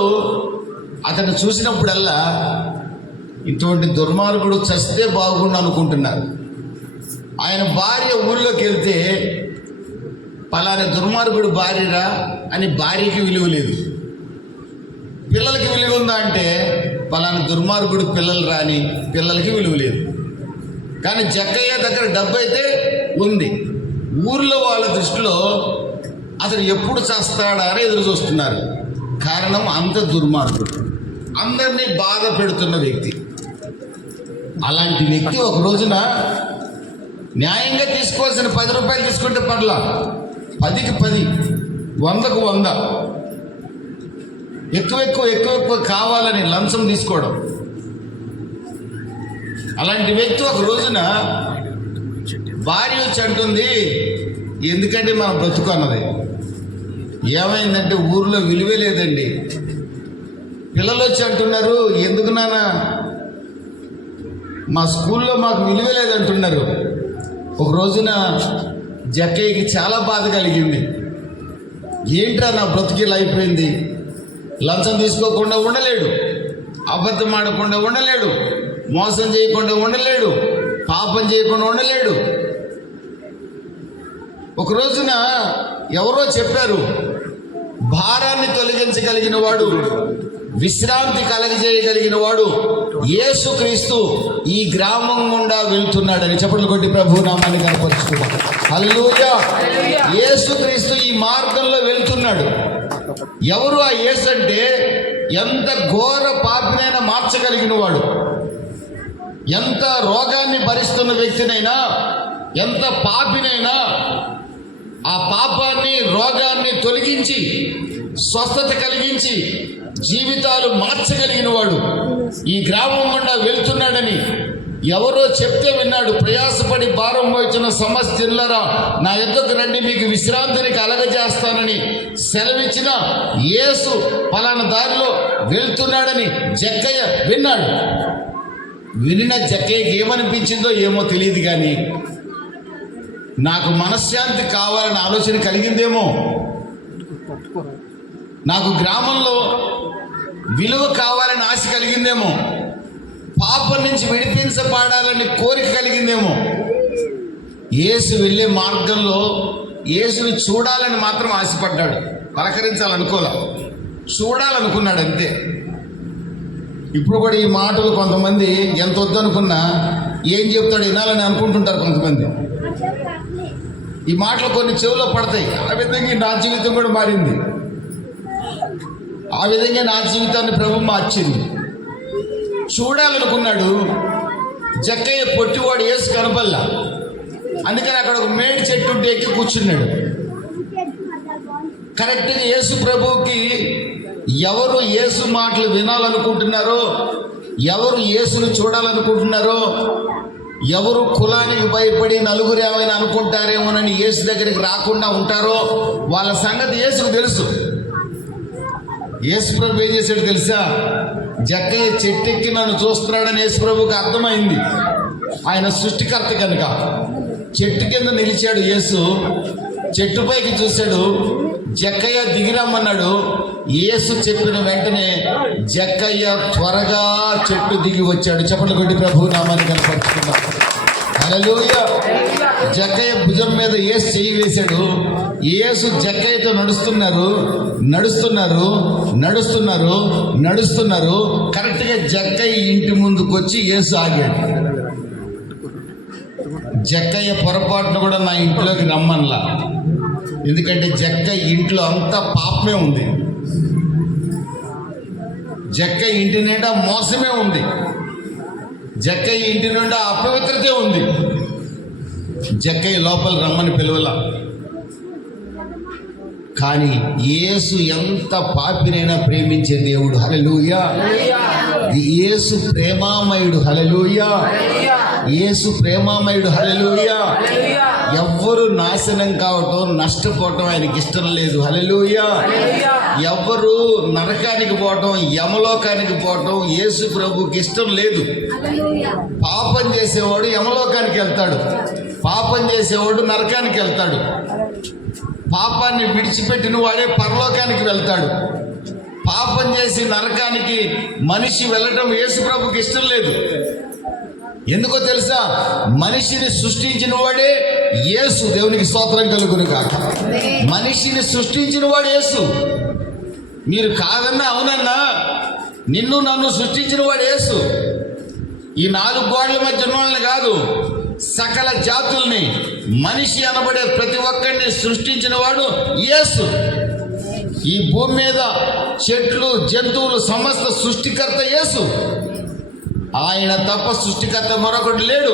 అతను చూసినప్పుడల్లా ఇటువంటి దుర్మార్గుడు చస్తే బాగుండు అనుకుంటున్నారు. ఆయన భార్య ఊళ్ళోకి వెళ్తే పలానా దుర్మార్గుడు భార్యరా అని భార్యకి విలువ లేదు. పిల్లలకి విలువ ఉందా అంటే పలానా దుర్మార్గుడు పిల్లలు రాని పిల్లలకి విలువ లేదు. కానీ జక్కయ్య దగ్గర డబ్బు అయితే ఉంది. ఊర్లో వాళ్ళ దృష్టిలో అతను ఎప్పుడు చేస్తాడా అని ఎదురు చూస్తున్నారు. కారణం అంత దుర్మార్గుడు, అందరినీ బాధ పెడుతున్న వ్యక్తి. అలాంటి వ్యక్తి ఒక రోజున న్యాయంగా తీసుకోవాల్సిన 10 రూపాయలు తీసుకుంటే పర్లా, 10కి 10, 100కు 100 ఎక్కువ కావాలని లంచం తీసుకోవడం. అలాంటి వ్యక్తి ఒక రోజున భార్య వచ్చి అంటుంది, ఎందుకంటే మనం బ్రతుకు అన్నది. ఏమైందంటే ఊర్లో విలువే లేదండి. పిల్లలు వచ్చి అంటున్నారు, ఎందుకు నాన్న మా స్కూల్లో మాకు విలువే లేదంటున్నారు. ఒక రోజున జక్కయ్యకి చాలా బాధ కలిగింది. ఏంట్రా నా బ్రతుకిలా అయిపోయింది, లంచం తీసుకోకుండా ఉండలేడు, అబద్ధం ఆడకుండా ఉండలేడు, మోసం చేయకుండా ఉండలేడు, పాపం చేయకుండా ఉండలేడు. ఒక రోజున ఎవరో చెప్పారు, భారాన్ని తొలగించగలిగిన వాడు, విశ్రాంతి కలగజేయగలిగిన వాడు యేసుక్రీస్తు ఈ గ్రామం గుండా వెళ్తున్నాడని. చప్పట్లు కొట్టి ప్రభు నామాన్ని కనపరుచుకున్నాం. హల్లెలూయా. యేసుక్రీస్తు ఈ మార్గంలో వెళ్తున్నాడు. ఎవరు ఆ యేసు అంటే ఎంత ఘోర పాపినైనా మార్చగలిగిన వాడు, ఎంత రోగాన్ని భరిస్తున్న వ్యక్తినైనా, ఎంత పాపినైనా ఆ పాపాన్ని రోగాన్ని తొలగించి స్వస్థత కలిగించి జీవితాలు మార్చగలిగిన వాడు ఈ గ్రామం గుండా వెళ్తున్నాడని ఎవరో చెప్తే విన్నాడు. ప్రయాసపడి భారం మోచిన సమస్యలరా నా యొద్దకు రండి, మీకు విశ్రాంతిని కలగజేస్తానని సెలవిచ్చిన యేసు పలానా దారిలో వెళ్తున్నాడని జక్కయ్య విన్నాడు. వినిన జక్కయ్యకి ఏమనిపించిందో ఏమో తెలియదు, కానీ నాకు మనశ్శాంతి కావాలని ఆలోచన కలిగిందేమో, నాకు గ్రామంలో విలువ కావాలని ఆశ కలిగిందేమో, పాపం నుంచి విడిపించబడాలని కోరిక కలిగిందేమో. యేసు వెళ్ళే మార్గంలో యేసుని చూడాలని మాత్రం ఆశపడ్డాడు, పలకరించాలనుకోలే, చూడాలనుకున్నాడు అంతే. ఇప్పుడు కూడా ఈ మాటలు కొంతమంది ఎంత వద్దనుకున్నా ఏం చెప్తాడు వినాలని అనుకుంటుంటారు కొంతమంది. ఈ మాటలు కొన్ని చెవులో పడతాయి. ఆ విధంగా నా జీవితం కూడా మారింది. ఆ విధంగా నా జీవితాన్ని ప్రభు మార్చింది. చూడాలనుకున్నాడు. జక్కయ్య పొట్టివాడు, యేసు కనపల్లా. అందుకని అక్కడ ఒక మేడి చెట్టు ఉంటే ఎక్కి కూర్చున్నాడు. కరెక్ట్గా యేసు ప్రభువుకి ఎవరు యేసు మాటలు వినాలనుకుంటున్నారో, ఎవరు యేసును చూడాలనుకుంటున్నారో, ఎవరు కులానికి భయపడి నలుగురు ఏమైనా అనుకుంటారేమోనని యేసు దగ్గరికి రాకుండా ఉంటారో వాళ్ళ సంగతి యేసుకు తెలుసు. యేసు ప్రభు ఏం చేశాడు తెలుసా? జక్కయ్య చెట్టెక్కి నన్ను చూస్తున్నాడని యేసు ప్రభుకి అర్థమైంది. ఆయన సృష్టికర్త కనుక చెట్టు కింద నిలిచాడు యేసు. చెట్టుపైకి చూశాడు. జక్కయ్య దిగిరమ్మన్నాడు. యేసు చెప్పిన వెంటనే జక్కయ్య త్వరగా చెట్టు దిగి వచ్చాడు. చప్పట్లు కొట్టి ప్రభు నామాన్ని కనపరుచుకున్నాడు. హల్లెలూయా. జక్కయ్య భుజం మీద యేసు చెయ్యి వేశాడు. యేసు జక్కయ్యతో నడుస్తున్నారు. కరెక్ట్గా జక్కయ్య ఇంటి ముందుకు వచ్చి యేసు ఆగాడు. జక్కయ్య పొరపాటును కూడా నా ఇంట్లోకి రమ్మన్లా. ఎందుకంటే జక్కయ్య ఇంట్లో అంతా పాపమే ఉంది. జక్కయ్య ఇంటి నిండా మోసమే ఉంది. జక్కయ్య ఇంటి నిండా అపవిత్రతే ఉంది. జక్కయ్య లోపల రమ్మని పిలవలా. కానీ యేసు ఎంత పాపినైనా ప్రేమించే దేవుడు. హల్లెలూయా. యేసు ప్రేమామయుడు. హల్లెలూయా. యేసు ప్రేమామయుడు. హల్లెలూయా. ఎవ్వరు నాశనం కావటం, నష్టపోవటం ఆయనకి ఇష్టం లేదు. హల్లెలూయా. ఎవ్వరు నరకానికి పోవటం, యమలోకానికి పోవటం యేసు ప్రభుకి ఇష్టం లేదు. పాపం చేసేవాడు యమలోకానికి వెళ్తాడు, పాపం చేసేవాడు నరకానికి వెళ్తాడు. పాపాన్ని విడిచిపెట్టిన వాడే పరలోకానికి వెళ్తాడు. పాపం చేసి నరకానికి మనిషి వెళ్ళటం యేసు ప్రభుకి ఇష్టం లేదు. ఎందుకో తెలుసా? మనిషిని సృష్టించిన వాడే యేసు. దేవునికి స్తోత్రం కలుగును గాక. మనిషిని సృష్టించిన వాడు యేసు. మీరు కాదన్నా అవునన్నా, నిన్ను నన్ను సృష్టించిన వాడు యేసు. ఈ 4 గోడల మధ్య ఉన్నవాళ్ళని కాదు, సకల జాతుల్ని, మనిషి అనబడే ప్రతి ఒక్కరిని సృష్టించిన వాడు యేసు. ఈ భూమి మీద చెట్లు, జంతువులు, సమస్త సృష్టికర్త యేసు. ఆయన తప్ప సృష్టికర్త మరొకటి లేడు.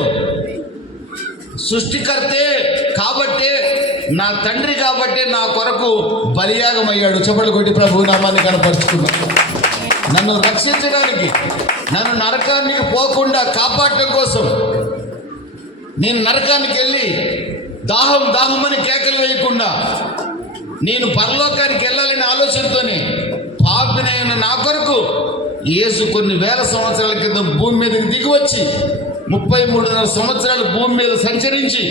సృష్టికర్తే కాబట్టే, నా తండ్రి కాబట్టే నా కొరకు బలియాగం అయ్యాడు. చప్పట్లు కొట్టి ప్రభు నామాన్ని కనపరుచుకున్నాడు. నన్ను రక్షించడానికి, నన్ను నరకానికి పోకుండా కాపాడటం కోసం. నేను నరకానికి వెళ్ళి దాహం దాహమని కేకలు వేయకుండా, నేను పరలోకానికి వెళ్ళాలనే ఆలోచనతోనే పాపినైన నా కొరకు యేసు కొన్ని వేల సంవత్సరాల క్రితం భూమి మీదకి దిగి వచ్చి 33.5 సంవత్సరాలు భూమి మీద సంచరించి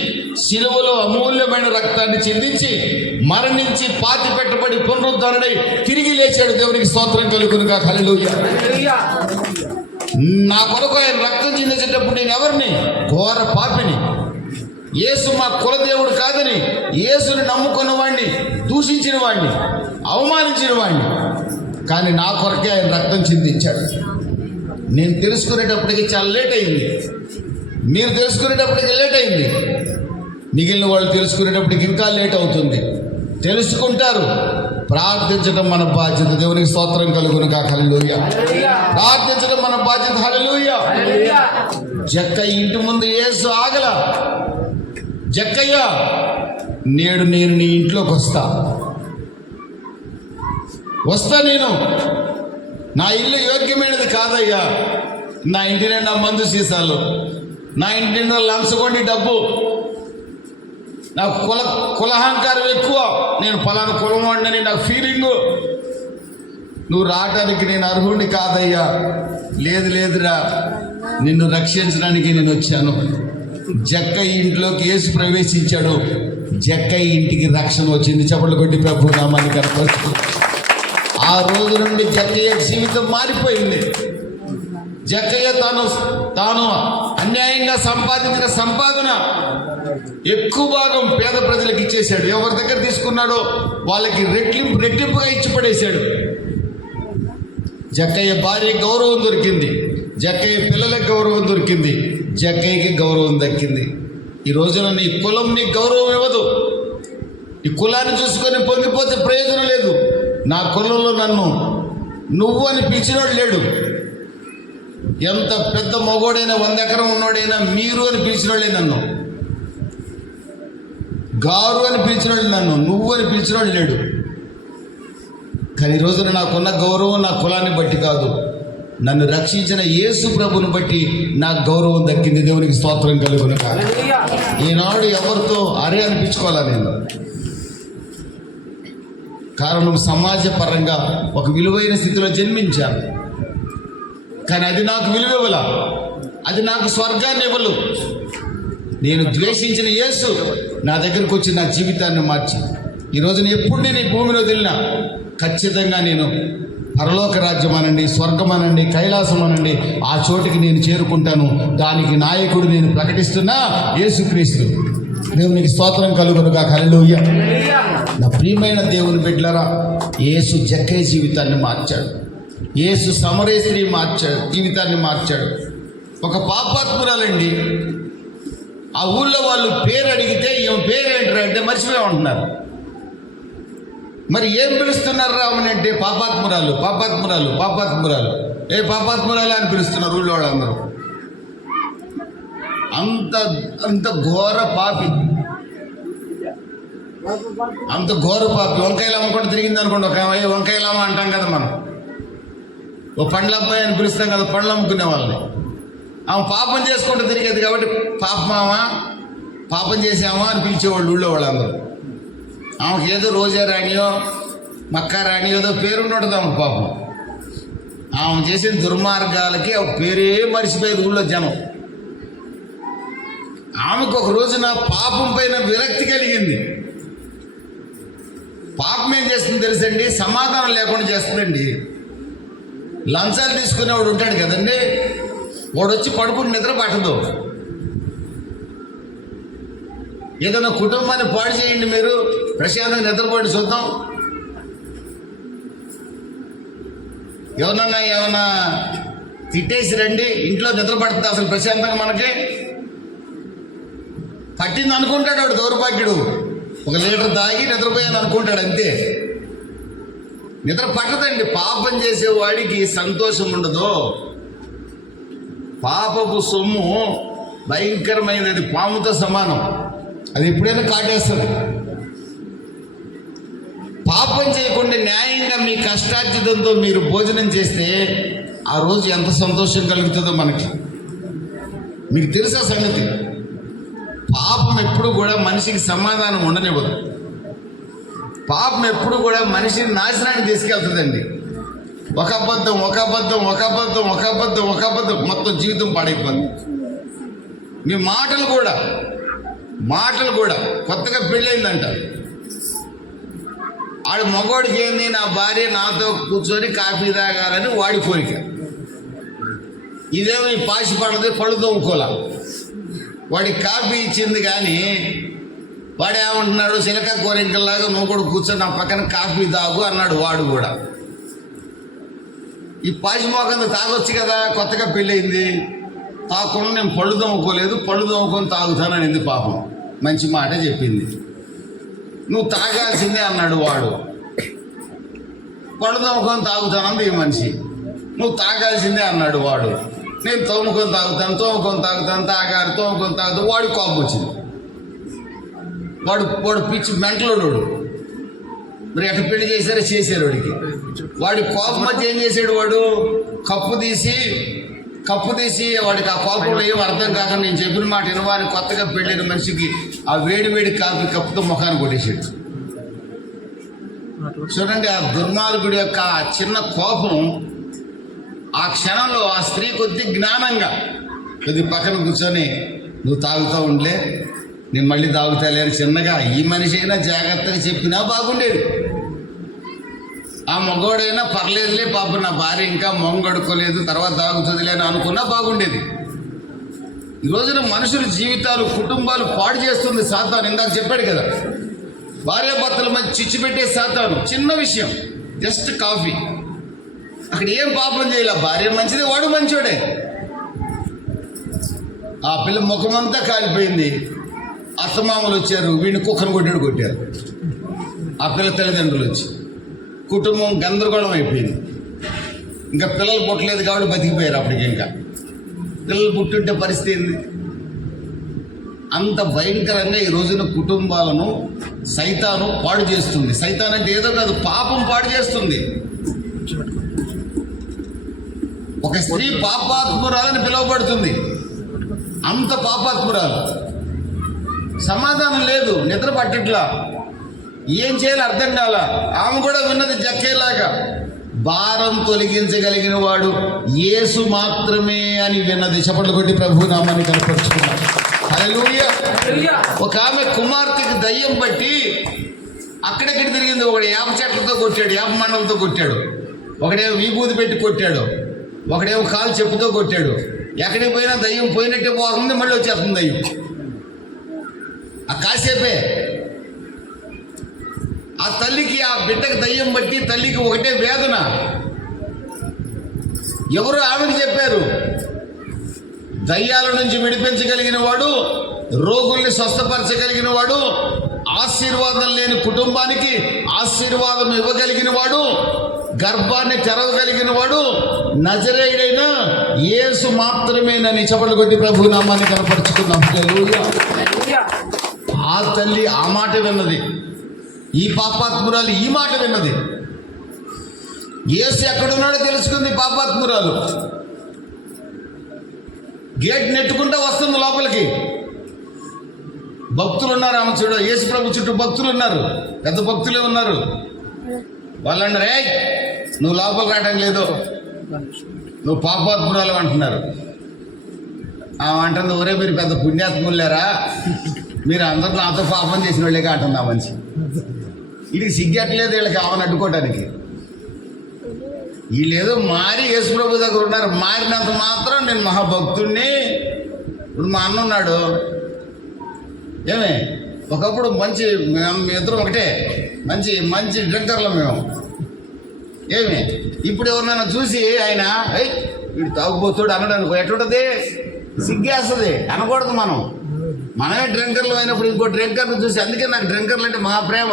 శిలువలో అమూల్యమైన రక్తాన్ని చిందించి మరణించి పాతి పెట్టబడి పునరుద్ధరణై తిరిగి లేచాడు. దేవునికి స్తోత్రం కలుగును గాక. హల్లెలూయా. నా కొరకు ఆయన రక్తం చిందించేటప్పుడు నేను ఎవరిని? ఘోర పాపిని. యేసు మా కులదేవుడు కాదని యేసుని నమ్ముకున్న వాడిని, దూషించిన వాడిని, అవమానించిన వాడిని. కానీ నా కొరకే ఆయన రక్తం చిందించాడు. నేను తెలుసుకునేటప్పటికి చాలా లేట్ అయింది. మీరు తెలుసుకునేటప్పటికి లేట్ అయింది. మిగిలిన వాళ్ళు తెలుసుకునేటప్పటికి ఇంకా లేట్ అవుతుంది. తెలుసుకుంటారు. ప్రార్థించడం మన బాధ్యత. దేవునికి స్తోత్రం కలుగును గాక. హల్లెలూయా. ప్రార్థించడం మన బాధ్యత. హల్లెలూయా. జక్కయ్య ఇంటి ముందు యేసు ఆగల. జక్కయ్య, నేడు నేను నీ ఇంట్లోకి వస్తా. నేను నా ఇల్లు యోగ్యమైనది కాదయ్యా. నా ఇంటి నిండా మందు సీసాలు, నా ఇంటి నిండా లంచగొండి డబ్బు, నాకు కులహంకారం ఎక్కువ, నేను పలానా కులం వాడినని నాకు ఫీలింగు. నువ్వు రావటానికి నేను అర్హుడిని కాదయ్యా. లేదురా, నిన్ను రక్షించడానికి నేను వచ్చాను. జక్కయ్య ఇంట్లోకి యేసు ప్రవేశించాడు. జక్కయ్య ఇంటికి రక్షణ వచ్చింది. చప్పట్లు కొట్టి ప్రభు నామాన్ని కనపరుస్తూ ఆ రోజు నుండి జక్కయ్య జీవితం మారిపోయింది. జక్కయ్య తాను అన్యాయంగా సంపాదించిన సంపాదన ఎక్కువ భాగం పేద ప్రజలకు ఇచ్చేశాడు. ఎవరి దగ్గర తీసుకున్నాడో వాళ్ళకి రెట్టింపుగా ఇచ్చి పడేశాడు. జక్కయ్య భార్య గౌరవం దొరికింది, జక్కయ్య పిల్లలకు గౌరవం దొరికింది, జక్కయ్యకి గౌరవం దక్కింది. ఈ రోజున నీ కులం నీకు గౌరవం ఇవ్వదు. ఈ కులాన్ని చూసుకొని పొంగిపోతే ప్రయోజనం లేదు. నా కులంలో నన్ను నువ్వు అని పిలిచినోడు లేడు. ఎంత పెద్ద మగోడైనా, 100 ఎకరం ఉన్నోడైనా మీరు అని పిలిచినోళ్ళే నన్ను. గారు అని పిలిచినోళ్ళు నన్ను, నువ్వు అని పిలిచినోడు లేడు. కానీ ఈ రోజున నాకున్న గౌరవం నా కులాన్ని బట్టి కాదు, నన్ను రక్షించిన యేసు ప్రభుని బట్టి నాకు గౌరవం దక్కింది. దేవునికి స్తోత్రం కలుగును గాక. ఈనాడు ఎవరితో అరే అనిపించుకోవాలా నేను? కారణం సమాజ పరంగా ఒక విలువైన స్థితిలో జన్మించాను. కానీ అది నాకు విలువ ఇవ్వల, అది నాకు స్వర్గాన్ని ఇవ్వలు. నేను ద్వేషించిన యేసు నా దగ్గరకు వచ్చి నా జీవితాన్ని మార్చి ఈరోజు ఎప్పుడు నేను ఈ భూమిలో వదిలినా ఖచ్చితంగా నేను పరలోక రాజ్యం అనండి, స్వర్గం అనండి, కైలాసం అనండి, ఆ చోటికి నేను చేరుకుంటాను. దానికి నాయకుడు నేను ప్రకటిస్తున్నా యేసుక్రీస్తు. దేవునికి స్తోత్రం కలుగునుగా. హల్లెలూయా. నా ప్రియమైన దేవుని బిడ్డలారా, యేసు జక్కయ్య జీవితాన్ని మార్చాడు. యేసు సమరయ స్త్రీ జీవితాన్ని మార్చాడు. ఒక పాపాత్మురాలండి. ఆ ఊళ్ళో వాళ్ళు పేరు అడిగితే ఈమె పేరు ఏంటారు అంటే మర్చిపోయి ఉంటున్నారు. మరి ఏం పిలుస్తున్నారు రామని అంటే పాపాత్మురాలు, పాపాత్మురాలు, పాపాత్మురాలు, ఏ పాపాత్మురాలు అని పిలుస్తున్నారు ఊళ్ళో వాళ్ళందరూ. అంత ఘోర పాపి. అంత ఘోర పాపి. వంకాయలు అమ్ముకుంటూ తిరిగింది అనుకోండి ఒక ఆమె, వంకాయలు అమ్మ అంటాం కదా మనం, ఓ పండ్ల అబ్బాయి అని పిలుస్తాం కదా పండ్లు అమ్ముకునే వాళ్ళని. ఆమె పాపం చేసుకుంటూ తిరిగేది కాబట్టి పాపం చేసామా అని పిలిచేవాళ్ళు ఊళ్ళో వాళ్ళందరూ. ఆమెకి ఏదో రోజా రాణియో మక్కా రాణియో ఏదో పేరుంటుంది ఆమె పాపం. ఆమె చేసిన దుర్మార్గాలకి ఆ పేరే మరిచిపోయేది ఊళ్ళో జనం. ఆమెకు ఒక రోజున పాపం పైన విరక్తి కలిగింది. పాపం ఏం చేస్తుంది తెలుసండి? సమాధానం లేకుండా చేస్తుందండి. లంచాలు తీసుకునేవాడు ఉంటాడు కదండి, వాడు వచ్చి పడుకుని నిద్ర పట్టదు. ఏదైనా కుటుంబాన్ని పాడు చేయండి, మీరు ప్రశాంతంగా నిద్రపోండి చూద్దాం. ఏమన్నా తిట్టేసి రండి, ఇంట్లో నిద్ర పడుతుంది అసలు ప్రశాంతంగా. మనకి పట్టింది అనుకుంటాడు వాడు దౌర్భాగ్యుడు. 1 లీటర్ తాగి నిద్రపోయాను అనుకుంటాడు, అంతే. నిద్ర పట్టదండి. పాపం చేసేవాడికి సంతోషం ఉండదు. పాపపు సొమ్ము భయంకరమైనది, పాముతో సమానం. అది ఎప్పుడైనా కాటేస్తుంది. పాపం చేయకుండా న్యాయంగా మీ కష్టార్జితంతో మీరు భోజనం చేస్తే ఆ రోజు ఎంత సంతోషం కలుగుతుందో మనకి. మీకు తెలుసా సంగతి? పాపం ఎప్పుడు కూడా మనిషికి సమాధానం ఉండనివ్వదు. పాపం ఎప్పుడు కూడా మనిషిని నాశనానికి తీసుకెళ్తుందండి. ఒక అబద్ధం మొత్తం జీవితం పాడైపోతుంది. మీ మాటలు కూడా కొత్తగా పెళ్ళైందంట, ఆడు మగవాడికి ఏంది, నా భార్య నాతో కూర్చొని కాఫీ తాగాలని వాడి కోరిక. ఇదేమో ఈ పాసి పడదు, పళ్ళు తోముకోలా. వాడికి కాఫీ ఇచ్చింది కానీ వాడు ఏమంటున్నాడు, చిలక కోరింకల్లాగా నువ్వు కూడా కూర్చొని నా పక్కన కాఫీ తాగు అన్నాడు వాడు కూడా. ఈ పాసి మోకంతో తాగొచ్చు కదా, కొత్తగా పెళ్ళయింది. తాగకుండా నేను పళ్ళు తోముకోలేదు, పళ్ళు తోముకొని తాగుతానని పాపం. మంచి మాట చెప్పింది. నువ్వు తాగాల్సిందే అన్నాడు వాడు. పళ్ళు తోముకొని తాగుతానంది ఈ మనిషి. నువ్వు తాగాల్సిందే అన్నాడు వాడు. నేను తోముకొని తాగుతాను తాగాలి వాడు కోపం వచ్చింది. వాడు పిచ్చి మెంటలోడు. మరి ఎట్లా పెళ్లి చేశారు వాడికి. వాడి కోపం వచ్చి ఏం చేశాడు, వాడు కప్పు తీసి వాడికి ఆ కోపంలో ఏం అర్థం కాక నేను చెప్పిన మాట వినవా అని కొత్తగా పెళ్ళైన మనిషికి ఆ వేడి కాఫీ కప్పుతో ముఖాన్ని కొట్టేశాడు. చూడండి, ఆ దుర్మార్గుడి యొక్క ఆ చిన్న కోపం ఆ క్షణంలో ఆ స్త్రీ కొద్ది జ్ఞానంగా కొద్ది పక్కన కూర్చొని నువ్వు తాగుతూ ఉండలే, నేను మళ్ళీ తాగుతాలే అని చిన్నగా ఈ మనిషి అయినా జాగ్రత్తగా చెప్పినా బాగుండేది. ఆ మగవాడైనా పర్లేదులే పాప, నా భార్య ఇంకా మొహం కడుక్కోలేదు తర్వాత తాగుతుందిలే అని అనుకున్నా బాగుండేది. ఈ రోజున మనుషుల జీవితాలు, కుటుంబాలు పాడు చేస్తుంది సాతాను. ఇందాక చెప్పాడు కదా, భార్యాభర్తల మధ్య చిచ్చు పెట్టే సాతాను. చిన్న విషయం, జస్ట్ కాఫీ. అక్కడ ఏం పాపం చేయాల, భార్య మంచిదే, వాడు మంచోడే. ఆ పిల్ల ముఖమంతా కాలిపోయింది. అత్తమామలు వచ్చారు, వీడిని కుక్కను కొట్టారు. ఆ పిల్ల తల్లిదండ్రులు వచ్చి కుటుంబం గందరగోళం అయిపోయింది. ఇంకా పిల్లలు పుట్టలేదు కాబట్టి బతికిపోయారు. అప్పటికి ఇంకా పిల్లలు పుట్టుంటే పరిస్థితి ఏంది? అంత భయంకరంగా ఈ రోజున కుటుంబాలను సైతాను పాడు చేస్తుంది. సైతాన్ అంటే ఏదో కాదు, పాపం పాడు చేస్తుంది. ఒక స్త్రీ పాపాత్మురాలని పిలువబడుతుంది. అంత పాపాత్మురాలు. సమాధానం లేదు, నిద్ర పట్టట్లా, ఏం చేయాలో అర్థం కాల. ఆమె కూడా విన్నది జక్కేలాగా, భారం తొలగించగలిగిన వాడు యేసు మాత్రమే అని విన్నది. చప్పట్లు కొట్టి ప్రభు నామాన్ని కనపరుచుకున్నాడు. హల్లెలూయా. ఒక ఆమె కుమార్తెకి దయ్యం పట్టి అక్కడెక్కడ తిరిగింది. ఒకడు వేప చెట్లతో కొట్టాడు, వేప మండలతో కొట్టాడు, ఒకడేమో విభూతి పెట్టి కొట్టాడు, ఒకడేమో కాలు చెప్పుతో కొట్టాడు. ఎక్కడికి పోయినా దయ్యం పోయినట్టే పోతుంది, మళ్ళీ వచ్చేస్తుంది దయ్యం. ఆ కాసేపే ఆ తల్లికి, ఆ బిడ్డకి దయ్యం బట్టి తల్లికి ఒకటే వేదన. ఎవరు ఆమెకు చెప్పారు, దయ్యాల నుంచి విడిపించగలిగిన వాడు, రోగుల్ని స్వస్థపరచగలిగిన వాడు, ఆశీర్వాదం లేని కుటుంబానికి ఆశీర్వాదం ఇవ్వగలిగిన వాడు, గర్భాన్ని తెరవగలిగిన వాడు నజరేయుడైన యేసు మాత్రమేనని చప్పట్లు కొట్టి ప్రభు నామాన్ని కనపరుచుకున్నాం. ఆ తల్లి ఆ మాట విన్నది. ఈ పాపాత్మురాలు ఈ మాట విన్నది. యేసు ఎక్కడున్నాడో తెలుసుకుంది పాపాత్మురాలు. గేట్ నెట్టుకుంటూ వస్తుంది లోపలికి. భక్తులు ఉన్నారు, ఆమె చూడ యేసు ప్రభు చుట్టూ భక్తులు ఉన్నారు, పెద్ద భక్తులే ఉన్నారు. వాళ్ళు అన్నారు, ఏ నువ్వు లోపలికి రావడం లేదు, నువ్వు పాపాత్మురాలు అంటున్నారు. ఆమె అంటుంది, ఒరే మీరు పెద్ద పుణ్యాత్ములేరా, మీరు అందరూ నాతో పాపం చేసిన వాళ్ళే అంటుంది ఆ మనిషి. వీడికి సిగ్గట్లేదు వీళ్ళకి ఆమెను అడ్డుకోవడానికి. వీళ్ళేదో మారి యేసు ప్రభు దగ్గర ఉన్నారు. మారినంత మాత్రం నేను మహాభక్తుడిని. ఇప్పుడు మా అన్న ఉన్నాడు, ఏమే ఒకప్పుడు మంచి మేము ఇద్దరం ఒకటే మంచి మంచి డ్రింకర్లు మేము. ఏమి ఇప్పుడు ఎవరినైనా చూసి ఆయన వీడు తాగుబోతుడు అనడానికి ఎట్లుంటుంది, సిగ్గేస్తుంది, అనకూడదు. మనమే డ్రింకర్లు అయినప్పుడు ఇంకో డ్రింకర్ని చూసి, అందుకే నాకు డ్రింకర్లు అంటే మహాప్రేమ,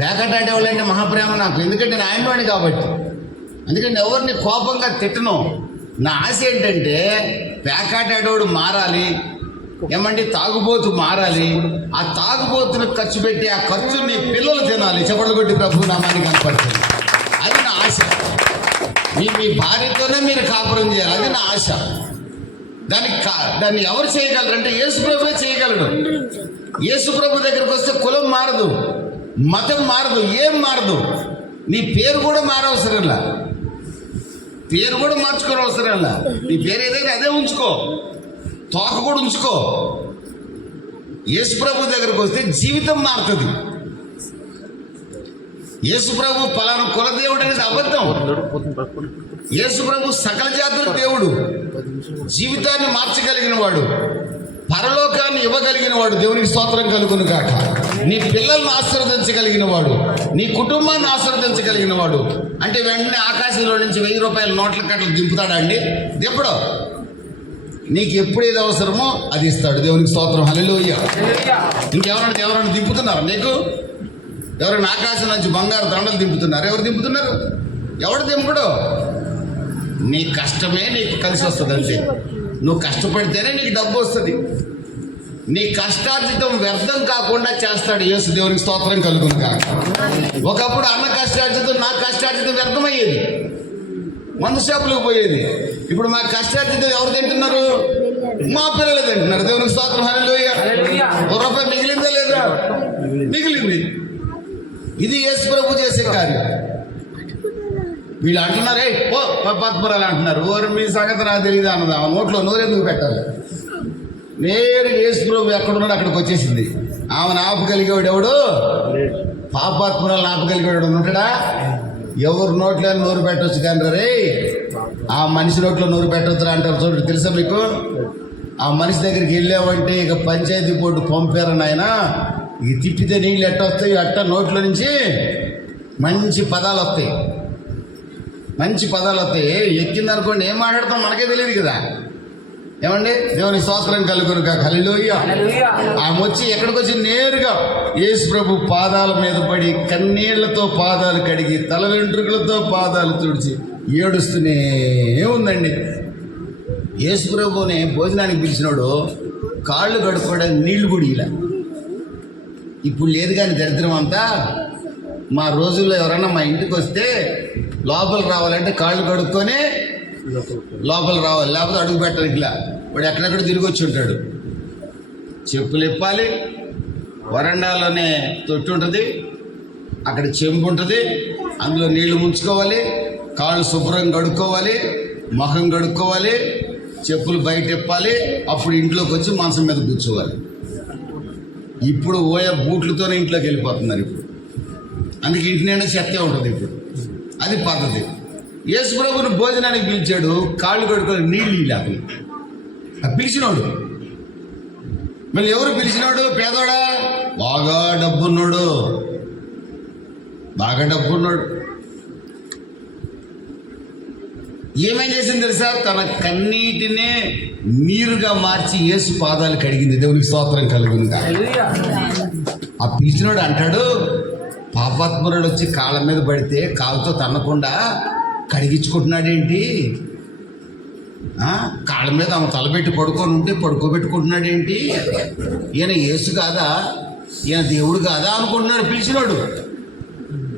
పేకటాడేవాళ్ళు అంటే మహాప్రేమ నాకు. ఎందుకంటే నేను ఆయనవాడిని కాబట్టి. అందుకని ఎవరిని కోపంగా తిట్టను. నా ఆశ ఏంటంటే పేకాటాడేవాడు మారాలి, ఏమంటే తాగుబోతు మారాలి. ఆ తాగుబోతును ఖర్చు పెట్టి ఆ ఖర్చు నీ పిల్లలు తినాలి. చెప్పలు కొట్టి ప్రభు నామాన్ని కనపడుతుంది. అది నా ఆశ. మీ భార్యతోనే మీరు కాపురం చేయాలి, అది నా ఆశ. దాన్ని ఎవరు చేయగలరంటే యేసు ప్రభువే చేయగలడు. యేసు ప్రభు దగ్గరికి వస్తే కులం మారదు, మతం మారదు, ఏం మారదు. నీ పేరు కూడా మారవసరంలా, పేరు కూడా మార్చుకోని అవసరంలా. నీ పేరు ఏదైనా అదే ఉంచుకో, తోక కూడా ఉంచుకో. యేసు ప్రభు దగ్గరకు వస్తే జీవితం మారుతుంది. యేసు ప్రభు పలానా కులదేవుడు అనేది అబద్ధం. యేసు ప్రభు సకల జాతుల దేవుడు, జీవితాన్ని మార్చగలిగిన వాడు, పరలోకాన్ని ఇవ్వగలిగిన వాడు. దేవునికి స్తోత్రం కలుగును గాక. నీ పిల్లల్ని ఆశీర్వదించగలిగిన వాడు, నీ కుటుంబాన్ని ఆశీర్వదించగలిగిన వాడు. అంటే వెంటనే ఆకాశంలో నుంచి 1000 రూపాయల నోట్ల కట్టలు దింపుతాడా అండి? దింపడు. నీకు ఎప్పుడు ఏది అవసరమో అది ఇస్తాడు. దేవునికి స్తోత్రం, హల్లెలూయా. ఇంకెవరైనా దింపుతున్నారు నీకు? ఎవరైనా ఆకాశం నుంచి బంగారు దండలు దింపుతున్నారు? ఎవరు దింపుతున్నారు? ఎవడు దింపడు. నీ కష్టమే నీకు కలిసి వస్తుంది. అంతే, నువ్వు కష్టపడితేనే నీకు డబ్బు వస్తుంది. నీ కష్టార్జితం వ్యర్థం కాకుండా చేస్తాడు యేసు. దేవునికి స్తోత్రం కలుగును గాక. ఒకప్పుడు అన్న కష్టార్జితం, నా కష్టార్జితం వ్యర్థమయ్యేది, మందు షాపులకు పోయేది. ఇప్పుడు మా కష్టార్జితం ఎవరు తింటున్నారు? మా పిల్లలు తింటున్నారు. దేవునికి స్తోత్రం, హల్లెలూయా. ₹1 మిగిలిందా లేదా? మిగిలింది. ఇది యేసు ప్రభు చేసే కార్యం. వీళ్ళు అంటున్నారే ఓ పాపాత్మురాలు అంటున్నారు. ఓరు మీ సంగతి నాకు తెలియదు అన్నది. ఆ నోట్లో నోరెందుకు పెట్టాలి? నేరుగా యేసు ప్రభు ఎక్కడున్నాడు అక్కడికి వచ్చేసింది. ఆమెను ఆపగలిగేవాడు ఎవడు? పాపాత్మురాలను ఆపగలిగేవాడు ఉంటాడా? ఎవరు నోట్లో నోరు పెట్టవచ్చు కానీ రే, ఆ మనిషి నోట్లో నోరు పెట్టవద్దురా అంటారు చూడండి. తెలుసా మీకు? ఆ మనిషి దగ్గరికి వెళ్ళామంటే ఇక పంచాయతీ బోర్డు పంపారని ఆయన, ఇక తిప్పితే నీళ్ళు ఎట్ట వస్తాయి, అట్ట నోట్లో నుంచి మంచి పదాలు వస్తాయి, మంచి పదాలు వస్తాయి. ఎక్కిందనుకోండి ఏం మాట్లాడతాం మనకే తెలియదు కదా. ఏమండి? దేవుని స్తోత్రం కలుగును కాక, హల్లెలూయా. ఆమె వచ్చి ఎక్కడికి వచ్చి నేరుగా యేసు ప్రభు పాదాల మీద పడి కన్నీళ్లతో పాదాలు కడిగి తల వెంట్రుకలతో పాదాలు తుడిచి ఏడుస్తూనే ఉందండి. యేసు ప్రభుని భోజనానికి పిలిచినాడు, కాళ్ళు కడుక్కోవడానికి నీళ్లు కూడా ఇలా. ఇప్పుడు లేదు కానీ దరిద్రం అంతా. మా రోజుల్లో ఎవరన్నా మా ఇంటికి వస్తే లోపలికి రావాలంటే కాళ్ళు కడుక్కొని లోపలికి రావాలి, లేకపోతే అడుగు పెట్టాలి. ఇలా వాడు ఎక్కడెక్కడ తిరిగి వచ్చి ఉంటాడు. చెప్పులు ఇప్పాలి, వరండాలోనే తొట్టి ఉంటుంది, అక్కడ చెంపు ఉంటుంది, అందులో నీళ్లు ముంచుకోవాలి, కాళ్ళు శుభ్రంగా కడుక్కోవాలి, ముఖం కడుక్కోవాలి, చెప్పులు బయట ఇప్పాలి, అప్పుడు ఇంట్లోకి వచ్చి మంచం మీద కూర్చోవాలి. ఇప్పుడు బూట్లతోనే ఇంట్లోకి వెళ్ళిపోతున్నారు. ఇప్పుడు అందుకే ఇంటి నిండా చెత్తే ఉంటుంది. ఇప్పుడు అది పద్ధతి. యేసు ప్రభువుని భోజనానికి పిలిచాడు, కాళ్ళు కడుక్కొని నీళ్ళు ఇలాపి పిలిచినాడు. మళ్ళీ ఎవరు పిలిచినాడు? పేదోడా? బాగా డబ్బున్నాడు, బాగా డబ్బున్నాడు. ఏమేం చేసింది తెలుసా? తన కన్నీటినే నీరుగా మార్చి యేసు పాదాలు కడిగింది. దేవునికి స్తోత్రం కలుగును. ఆ పిలిచినాడు అంటాడు, పాపాత్మురుడు వచ్చి కాళ్ళ మీద పడితే కాళ్ళతో తన్నకుండా కడిగించుకుంటున్నాడేంటి? కాళ్ళ మీద ఆమె తలబెట్టి పడుకొని ఉంటే పడుకోబెట్టుకుంటున్నాడేంటి? ఈయన యేసు కాదా? ఈయన దేవుడు కాదా అనుకుంటున్నాడు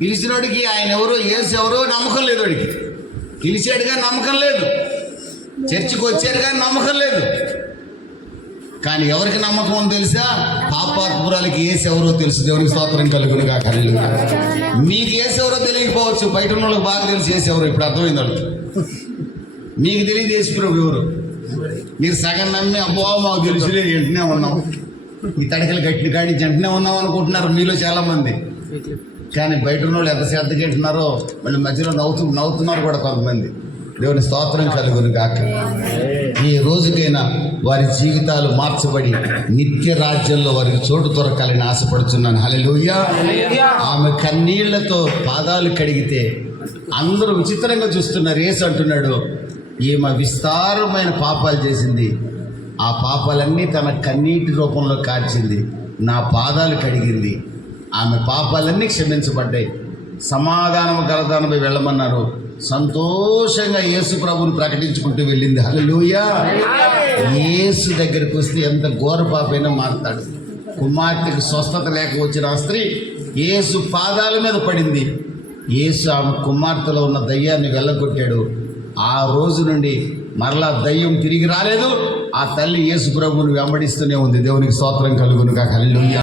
పిలిచినోడికి ఆయన ఎవరో యేసు ఎవరో నమ్మకం లేదు. వాడికి పిలిచాడు కానీ నమ్మకం లేదు, చర్చికి వచ్చాడు కానీ నమ్మకం లేదు. కానీ ఎవరికి నమ్మకం ఉందో తెలుసా? పాపాత్మురాలకి యేసు ఎవరో తెలుసు. దేవునికి స్తోత్రం కలుగును గాక. హల్లెలూయా. మీకు యేసు ఎవరో తెలియకపోవచ్చు, బయట ఉన్న వాళ్ళకి బాగా తెలుసు యేసు ఎవరో. ఇప్పుడు అర్థమైంది వాళ్ళకి. మీకు తెలియదు యేసు ప్రభు ఎవరు. మీరు సగం నమ్మి అబ్బో మాకు తెలుసులేదు వెంటనే ఉన్నాం, ఈ తడకలు గట్టి కాడి వెంటనే ఉన్నాం అనుకుంటున్నారు మీలో చాలామంది. కానీ బయట ఉన్న వాళ్ళు ఎంత శ్రద్ధగా వింటున్నారో మళ్ళీ మధ్యలో నవ్వుతున్నారు కూడా కొంతమంది. దేవుని స్తోత్రం కలుగును గాక. ఈ రోజుకైనా వారి జీవితాలు మార్చబడి నిత్య రాజ్యంలో వారికి చోటు దొరకాలని ఆశపడుతున్నాను. హల్లెలూయా. ఆమె కన్నీళ్లతో పాదాలు కడిగితే అందరూ విచిత్రంగా చూస్తున్నారు. యేసు అంటున్నాడు, ఈమె విస్తారమైన పాపాలు చేసింది, ఆ పాపాలన్నీ తన కన్నీటి రూపంలో కార్చింది, నా పాదాలు కడిగింది, ఆమె పాపాలన్నీ క్షమించబడ్డాయి, సమాధానం కలదానపై వెళ్ళమన్నారు. సంతోషంగా యేసు ప్రభువుని ప్రకటించుకుంటూ వెళ్ళింది. హల్లెలూయా. యేసు దగ్గరికి వస్తే ఎంత ఘోర పాపైనా మారుతాడు. కుమార్తెకు స్వస్థత లేక వచ్చిన స్త్రీ యేసు పాదాల మీద పడింది. యేసు ఆమె కుమార్తెలో ఉన్న దయ్యాన్ని వెళ్ళగొట్టాడు. ఆ రోజు నుండి మరలా దయ్యం తిరిగి రాలేదు. ఆ తల్లి యేసు ప్రభువుని వెంబడిస్తూనే ఉంది. దేవునికి స్తోత్రం కలుగును గాక. హల్లెలూయా.